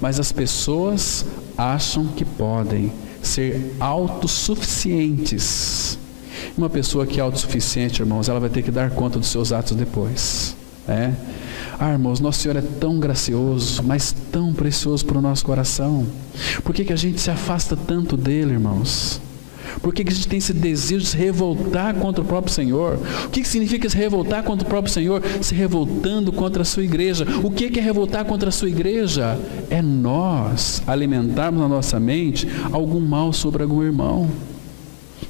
Mas as pessoas acham que podem ser autossuficientes. Uma pessoa que é autossuficiente, irmãos, ela vai ter que dar conta dos seus atos depois. Ah, irmãos, nosso Senhor é tão gracioso, mas tão precioso para o nosso coração. Por que a gente se afasta tanto dele, irmãos? Por que a gente tem esse desejo de se revoltar contra o próprio Senhor? O que significa se revoltar contra o próprio Senhor? Se revoltando contra a sua igreja. O que é revoltar contra a sua igreja? É nós alimentarmos na nossa mente algum mal sobre algum irmão.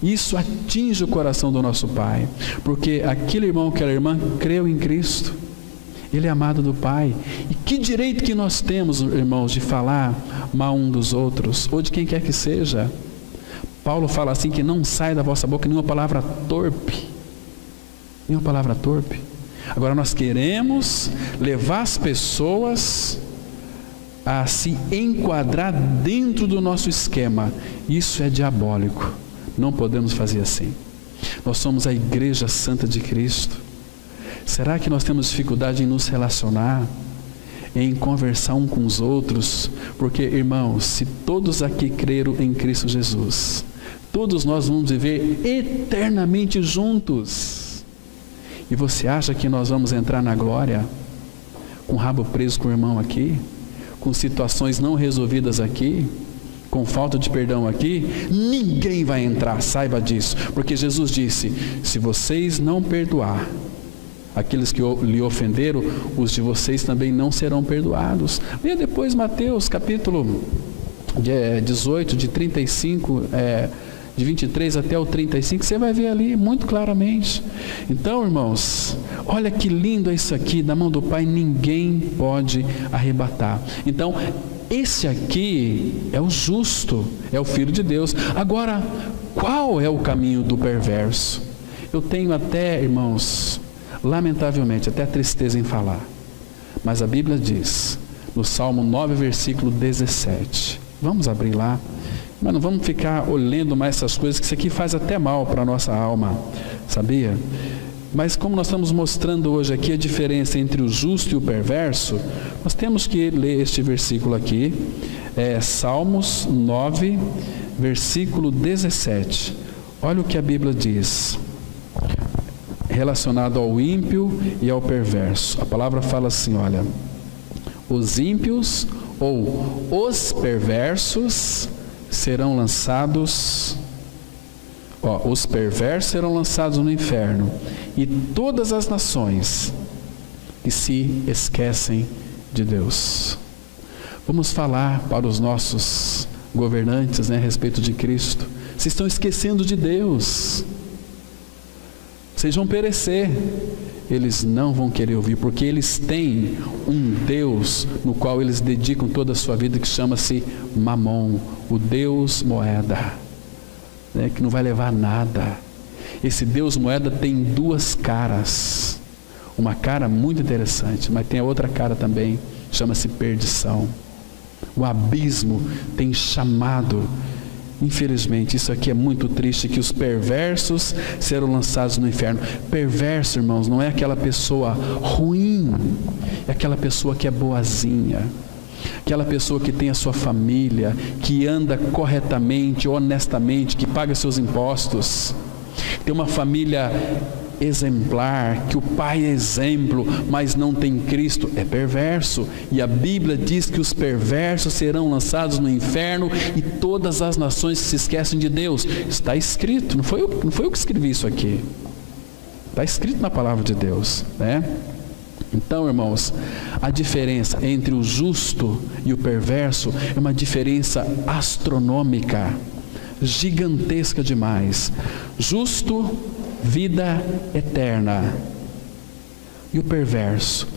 Isso atinge o coração do nosso Pai, porque aquele irmão, aquela irmã creu em Cristo. Ele é amado do Pai. E que direito que nós temos, irmãos, de falar mal um dos outros, ou de quem quer que seja? Paulo fala assim, que não sai da vossa boca nenhuma palavra torpe. Nenhuma palavra torpe. Agora nós queremos levar as pessoas a se enquadrar dentro do nosso esquema. Isso é diabólico. Não podemos fazer assim. Nós somos a Igreja Santa de Cristo. Será que nós temos dificuldade em nos relacionar, em conversar um com os outros? Porque, irmãos, se todos aqui creram em Cristo Jesus, todos nós vamos viver eternamente juntos. E você acha que nós vamos entrar na glória com o rabo preso com o irmão aqui, com situações não resolvidas aqui, com falta de perdão aqui? Ninguém vai entrar, saiba disso, porque Jesus disse, se vocês não perdoar aqueles que lhe ofenderam, os de vocês também não serão perdoados. Leia depois Mateus capítulo 18, de 35, de 23 até o 35, você vai ver ali muito claramente. Então, irmãos, olha que lindo é isso aqui, da mão do Pai ninguém pode arrebatar. Então, esse aqui é o justo, é o Filho de Deus. Agora, qual é o caminho do perverso? Eu tenho até, irmãos, lamentavelmente, até tristeza em falar, mas a Bíblia diz, no Salmo 9, versículo 17, vamos abrir lá, mas não vamos ficar olhando mais essas coisas, que isso aqui faz até mal para a nossa alma, sabia? Mas como nós estamos mostrando hoje aqui a diferença entre o justo e o perverso, nós temos que ler este versículo aqui, Salmos 9, versículo 17, olha o que a Bíblia diz, relacionado ao ímpio e ao perverso. A palavra fala assim, olha, os ímpios ou os perversos serão lançados, os perversos serão lançados no inferno, e todas as nações que se esquecem de Deus. Vamos falar para os nossos governantes, a respeito de Cristo. Vocês estão esquecendo de Deus. Vocês vão perecer. Eles não vão querer ouvir, porque eles têm um Deus no qual eles dedicam toda a sua vida, que chama-se Mamon, o Deus moeda, que não vai levar nada. Esse Deus moeda tem duas caras. Uma cara muito interessante, mas tem a outra cara também, chama-se perdição. O abismo tem chamado, infelizmente, isso aqui é muito triste, que os perversos serão lançados no inferno. Perverso, irmãos, não é aquela pessoa ruim, é aquela pessoa que é boazinha, aquela pessoa que tem a sua família, que anda corretamente, honestamente, que paga seus impostos, tem uma família exemplar, que o pai é exemplo, mas não tem Cristo, é perverso. E a Bíblia diz que os perversos serão lançados no inferno, e todas as nações que se esquecem de Deus. Está escrito, não foi eu que escrevi isso aqui, está escrito na palavra de Deus, Então, irmãos, a diferença entre o justo e o perverso é uma diferença astronômica, gigantesca demais. Justo, vida eterna, e o perverso,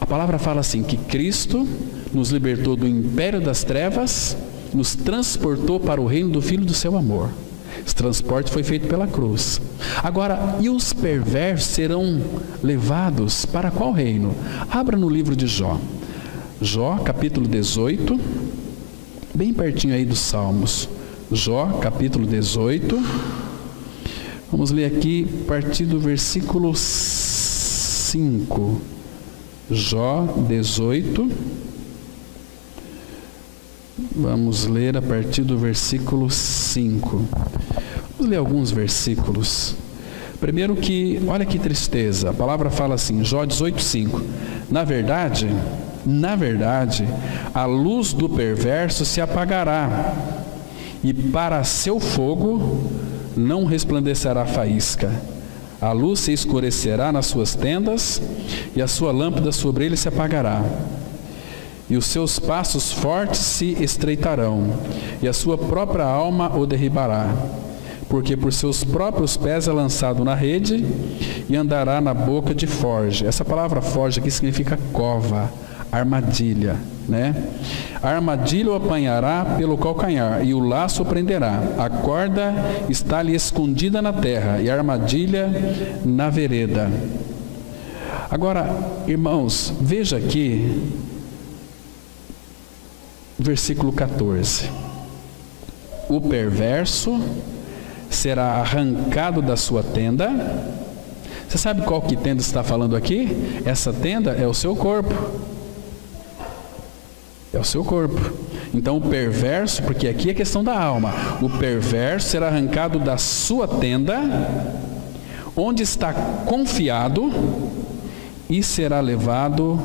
a palavra fala assim, que Cristo nos libertou do império das trevas, nos transportou para o reino do Filho do seu amor. Esse transporte foi feito pela cruz. Agora, e os perversos serão levados para qual reino? Abra no livro de Jó, Jó capítulo 18, bem pertinho aí dos Salmos. Jó capítulo 18, vamos ler aqui a partir do versículo 5. Jó 18. Vamos ler a partir do versículo 5. Vamos ler alguns versículos. Primeiro que, olha que tristeza, a palavra fala assim, Jó 18, 5. Na verdade, a luz do perverso se apagará, e para seu fogo não resplandecerá faísca. A luz se escurecerá nas suas tendas, e a sua lâmpada sobre ele se apagará. E os seus passos fortes se estreitarão, e a sua própria alma o derribará. Porque por seus próprios pés é lançado na rede, e andará na boca de forge. Essa palavra forge aqui significa cova, armadilha, A armadilha o apanhará pelo calcanhar, e o laço o prenderá. A corda está-lhe escondida na terra, e a armadilha na vereda. Agora, irmãos, veja aqui, versículo 14. O perverso será arrancado da sua tenda. Você sabe qual que tenda está falando aqui? Essa tenda é o seu corpo. É o seu corpo. Então o perverso, porque aqui é questão da alma, o perverso será arrancado da sua tenda, onde está confiado, e será levado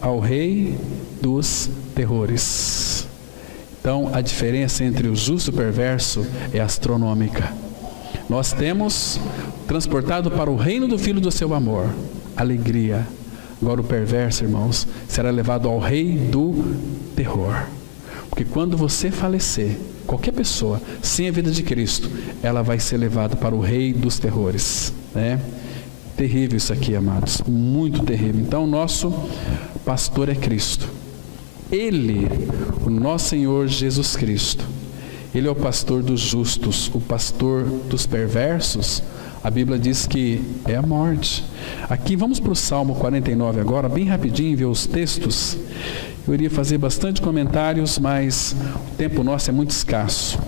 ao rei dos terrores. Então a diferença entre o justo e o perverso é astronômica. Nós temos transportado para o reino do Filho do seu amor, alegria. Agora o perverso, irmãos, será levado ao rei do terror. Porque quando você falecer, qualquer pessoa sem a vida de Cristo, ela vai ser levada para o rei dos terrores, Terrível isso aqui, amados, muito terrível. Então o nosso pastor é Cristo. Ele, o nosso Senhor Jesus Cristo, Ele é o pastor dos justos. O pastor dos perversos, a Bíblia diz que é a morte. Aqui vamos para o Salmo 49 agora, bem rapidinho, ver os textos. Eu iria fazer bastante comentários, mas o tempo nosso é muito escasso.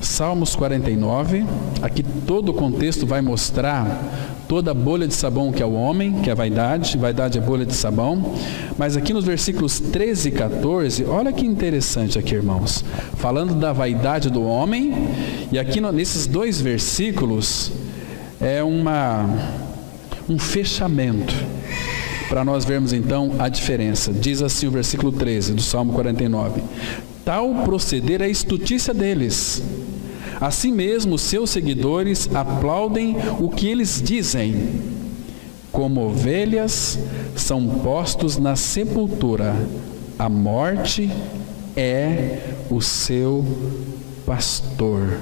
Salmos 49, aqui todo o contexto vai mostrar toda a bolha de sabão que é o homem, que é a vaidade é bolha de sabão. Mas aqui nos versículos 13 e 14, olha que interessante aqui, irmãos, falando da vaidade do homem, e aqui nesses dois versículos é um fechamento, para nós vermos então a diferença. Diz assim o versículo 13 do Salmo 49: Tal proceder é estutícia deles. Assim mesmo, seus seguidores aplaudem o que eles dizem. Como ovelhas, são postos na sepultura. A morte é o seu pastor.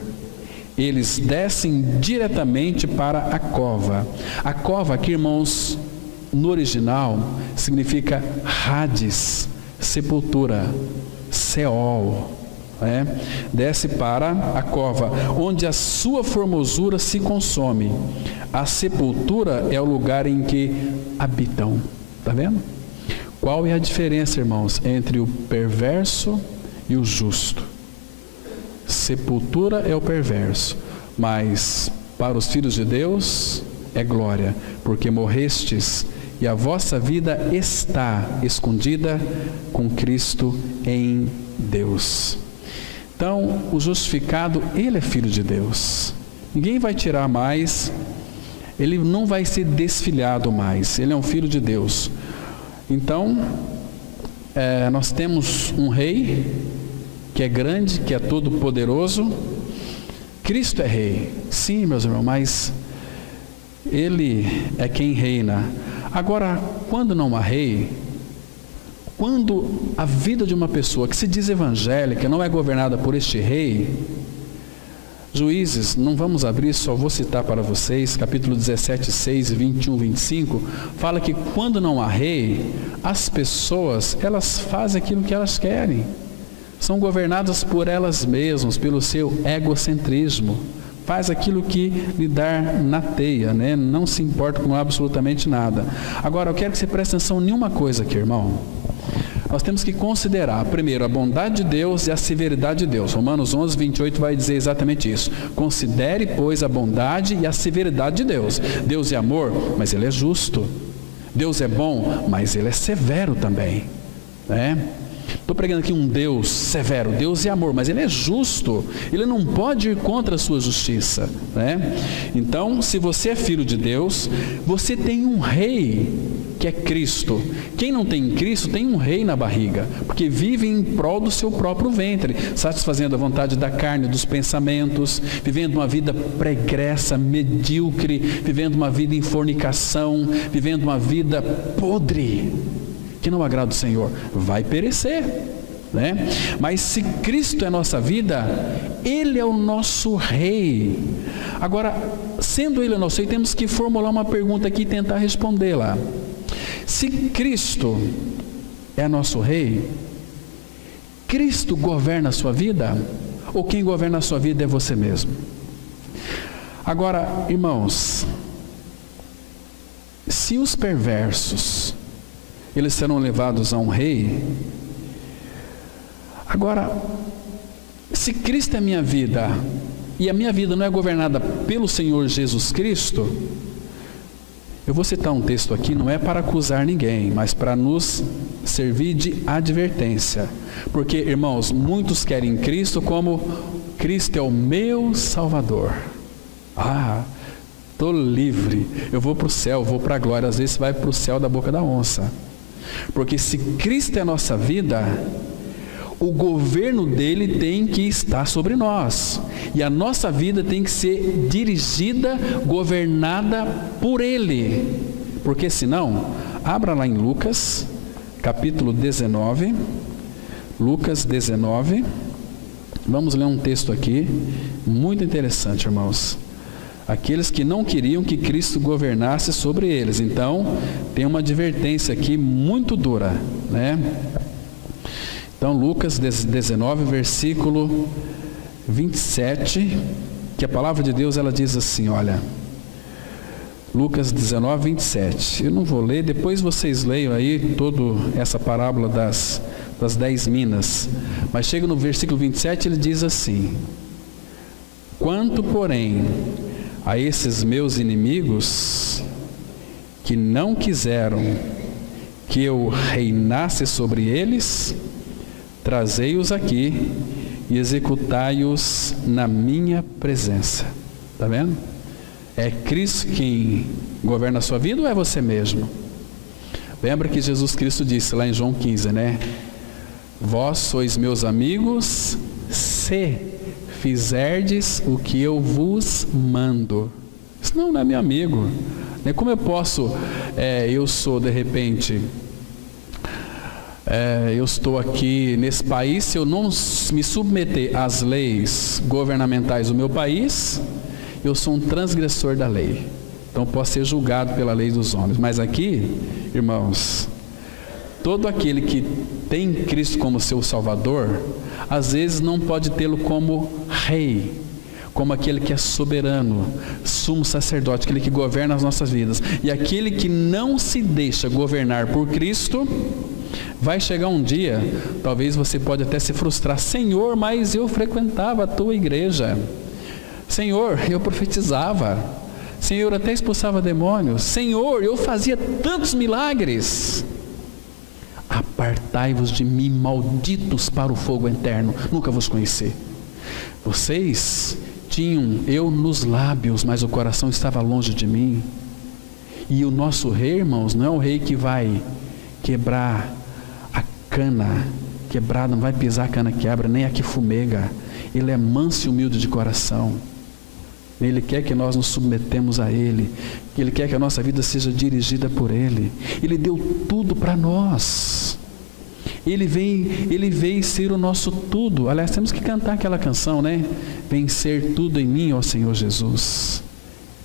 Eles descem diretamente para a cova. A cova aqui, irmãos, no original, significa Hades, sepultura, Seol. Desce para a cova, onde a sua formosura se consome. A sepultura é o lugar em que habitam. Está vendo? Qual é a diferença, irmãos, entre o perverso e o justo? Sepultura é o perverso, mas para os filhos de Deus é glória, porque morrestes e a vossa vida está escondida com Cristo em Deus. Então, o justificado, ele é filho de Deus. Ninguém vai tirar mais, ele não vai ser desfilhado mais, ele é um filho de Deus. Então, nós temos um rei, que é grande, que é todo poderoso. Cristo é rei, sim, meus irmãos, mas ele é quem reina. Agora, quando não há rei, quando a vida de uma pessoa que se diz evangélica não é governada por este rei, Juízes, não vamos abrir, só vou citar para vocês, capítulo 17, 6, 21, 25, fala que quando não há rei, as pessoas, elas fazem aquilo que elas querem, são governadas por elas mesmas, pelo seu egocentrismo, faz aquilo que lhe dá na teia, né? Não se importa com absolutamente nada. Agora, eu quero que você preste atenção em uma coisa aqui, irmão. Nós temos que considerar, primeiro, a bondade de Deus e a severidade de Deus. Romanos 11, 28 vai dizer exatamente isso. Considere, pois, a bondade e a severidade de Deus. Deus é amor, mas Ele é justo. Deus é bom, mas Ele é severo também, né? Estou pregando aqui um Deus severo. Deus é amor, mas Ele é justo. Ele não pode ir contra a sua justiça, né? Então, se você é filho de Deus, você tem um rei, que é Cristo. Quem não tem Cristo tem um rei na barriga, porque vive em prol do seu próprio ventre, satisfazendo a vontade da carne, dos pensamentos, vivendo uma vida pregressa, medíocre, vivendo uma vida em fornicação, vivendo uma vida podre, que não agrada o Senhor, vai perecer, né? Mas se Cristo é nossa vida, Ele é o nosso rei. Agora, sendo Ele o nosso rei, temos que formular uma pergunta aqui e tentar respondê-la. Se Cristo é nosso rei, Cristo governa a sua vida? Ou quem governa a sua vida é você mesmo? Agora, irmãos, se os perversos, eles serão levados a um rei, agora, se Cristo é minha vida, e a minha vida não é governada pelo Senhor Jesus Cristo, eu vou citar um texto aqui, não é para acusar ninguém, mas para nos servir de advertência. Porque, irmãos, muitos querem Cristo como Cristo é o meu Salvador. Estou livre, eu vou para o céu, vou para a glória. Às vezes vai para o céu da boca da onça. Porque se Cristo é a nossa vida, o governo dele tem que estar sobre nós, e a nossa vida tem que ser dirigida, governada por ele, porque senão, abra lá em Lucas, capítulo 19, Lucas 19, vamos ler um texto aqui, muito interessante, irmãos. Aqueles que não queriam que Cristo governasse sobre eles, então, tem uma advertência aqui muito dura, né? Então, Lucas 19, versículo 27, que a palavra de Deus, ela diz assim, olha, Lucas 19, 27, eu não vou ler, depois vocês leiam aí toda essa parábola das 10 minas, mas chega no versículo 27, ele diz assim, quanto, porém, a esses meus inimigos, que não quiseram que eu reinasse sobre eles, trazei-os aqui e executai-os na minha presença. Está vendo? É Cristo quem governa a sua vida ou é você mesmo? Lembra que Jesus Cristo disse lá em João 15, né? Vós sois meus amigos, se fizerdes o que eu vos mando. Isso não é meu amigo. Como eu posso, eu sou de repente, eu estou aqui nesse país, se eu não me submeter às leis governamentais do meu país, eu sou um transgressor da lei. Então posso ser julgado pela lei dos homens. Mas aqui, irmãos, todo aquele que tem Cristo como seu Salvador, às vezes não pode tê-lo como rei, como aquele que é soberano, sumo sacerdote, aquele que governa as nossas vidas. E aquele que não se deixa governar por Cristo, vai chegar um dia, talvez você pode até se frustrar: Senhor, mas eu frequentava a tua igreja. Senhor, eu profetizava. Senhor, até expulsava demônios. Senhor, eu fazia tantos milagres. Apartai-vos de mim, malditos, para o fogo eterno. Nunca vos conheci. Vocês tinham eu nos lábios, mas o coração estava longe de mim. E o nosso rei, irmãos, não é o rei que vai quebrar a cana quebrada, não vai pisar a cana quebra, nem a que fumega. Ele é manso e humilde de coração. Ele quer que nós nos submetemos a Ele. Ele quer que a nossa vida seja dirigida por Ele. Ele deu tudo para nós. Ele veio ser o nosso tudo. Aliás, temos que cantar aquela canção, né? Vem ser tudo em mim, ó Senhor Jesus.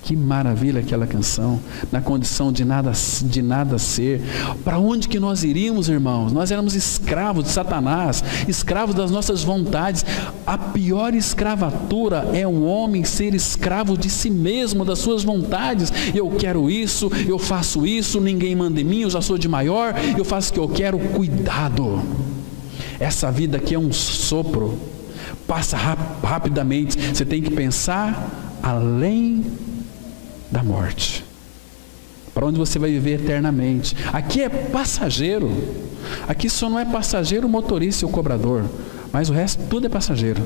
Que maravilha aquela canção, na condição de nada ser. Para onde que nós iríamos, irmãos? Nós éramos escravos de Satanás, escravos das nossas vontades. A pior escravatura é um homem ser escravo de si mesmo, das suas vontades. Eu quero isso, eu faço isso, ninguém manda em mim, eu já sou de maior, eu faço o que eu quero. Cuidado, essa vida aqui é um sopro, passa rapidamente. Você tem que pensar além da morte, para onde você vai viver eternamente. Aqui é passageiro, aqui só não é passageiro o motorista e o cobrador, mas o resto tudo é passageiro,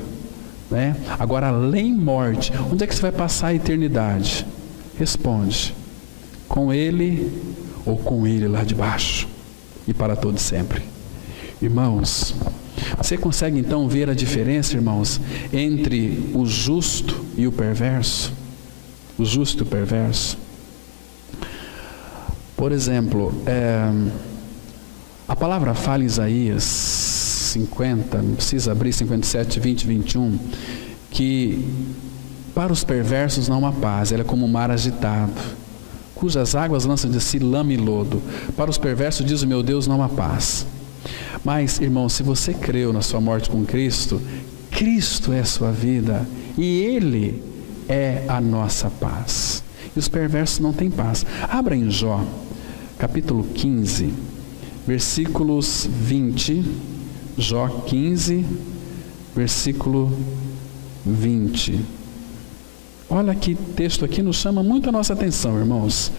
né? Agora, além morte, onde é que você vai passar a eternidade? Responde: com Ele ou com Ele lá de baixo, e para todo sempre. Irmãos, você consegue então ver a diferença, irmãos, entre o justo e o perverso? O justo e o perverso. Por exemplo, a palavra fala em Isaías 50, não precisa abrir, 57, 20, 21, que para os perversos não há paz, ela é como um mar agitado, cujas águas lançam de si lama e lodo. Para os perversos, diz o meu Deus, não há paz. Mas, irmão, se você creu na sua morte com Cristo, Cristo é a sua vida, e Ele é a nossa paz. E os perversos não têm paz. Abra em Jó, capítulo 15, versículos 20. Jó 15, versículo 20. Olha que texto aqui nos chama muito a nossa atenção, irmãos.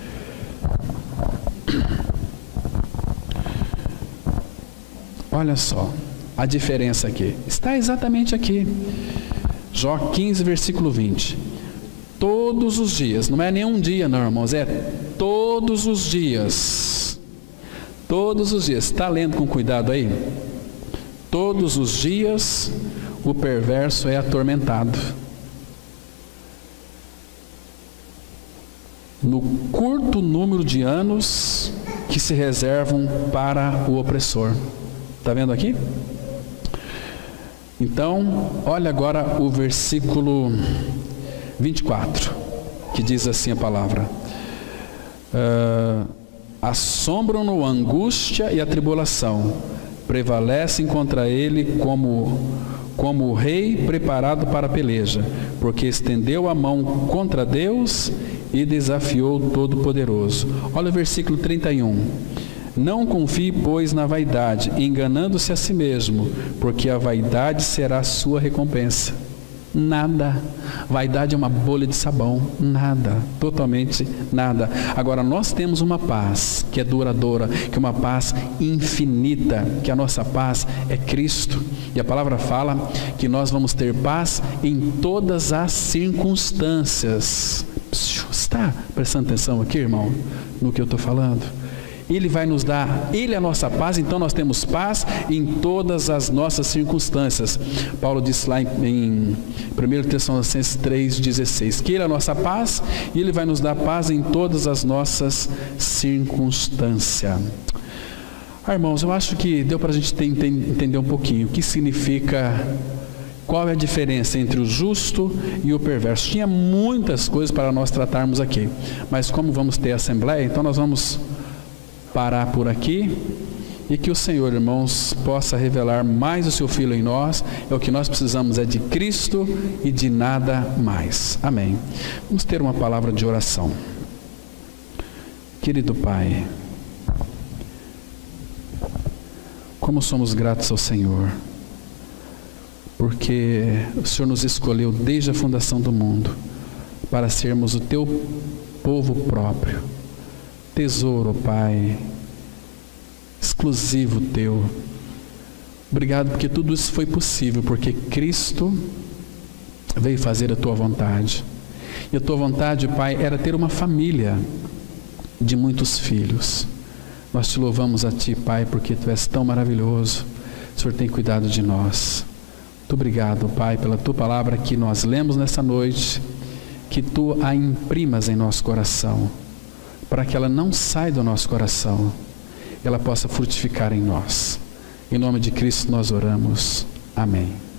Olha só a diferença aqui. Está exatamente aqui. Jó 15, versículo 20. Todos os dias, não é nenhum dia não, irmãos, é todos os dias. Todos os dias. Está lendo com cuidado aí? Todos os dias o perverso é atormentado. No curto número de anos que se reservam para o opressor. Está vendo aqui? Então, olha agora o versículo 24, que diz assim a palavra: assombram-no a angústia e a tribulação, prevalecem contra ele como o rei preparado para a peleja, porque estendeu a mão contra Deus e desafiou o Todo-Poderoso. Olha o versículo 31. Não confie, pois, na vaidade, enganando-se a si mesmo, porque a vaidade será a sua recompensa. Nada. Vaidade é uma bolha de sabão. Nada. Totalmente nada. Agora, nós temos uma paz que é duradoura, que é uma paz infinita, que a nossa paz é Cristo. E a palavra fala que nós vamos ter paz em todas as circunstâncias. Está prestando atenção aqui, irmão, no que eu estou falando? Ele vai nos dar, Ele é a nossa paz, então nós temos paz em todas as nossas circunstâncias. Paulo diz lá em 1 Tessalonicenses 3,16, que Ele é a nossa paz e Ele vai nos dar paz em todas as nossas circunstâncias. Irmãos, eu acho que deu para a gente entender um pouquinho o que significa, qual é a diferença entre o justo e o perverso. Tinha muitas coisas para nós tratarmos aqui, mas como vamos ter assembleia, então nós vamos parar por aqui, e que o Senhor, irmãos, possa revelar mais o seu Filho em nós. É o que nós precisamos, é de Cristo e de nada mais. Amém. Vamos ter uma palavra de oração. Querido Pai, como somos gratos ao Senhor, porque o Senhor nos escolheu desde a fundação do mundo para sermos o Teu povo próprio, tesouro, Pai, exclusivo Teu. Obrigado porque tudo isso foi possível, porque Cristo veio fazer a Tua vontade. E a Tua vontade, Pai, era ter uma família de muitos filhos. Nós Te louvamos a Ti, Pai, porque Tu és tão maravilhoso. O Senhor tem cuidado de nós. Muito obrigado, Pai, pela Tua palavra que nós lemos nessa noite, que Tu a imprimas em nosso coração, para que ela não saia do nosso coração, ela possa frutificar em nós. Em nome de Cristo nós oramos. Amém.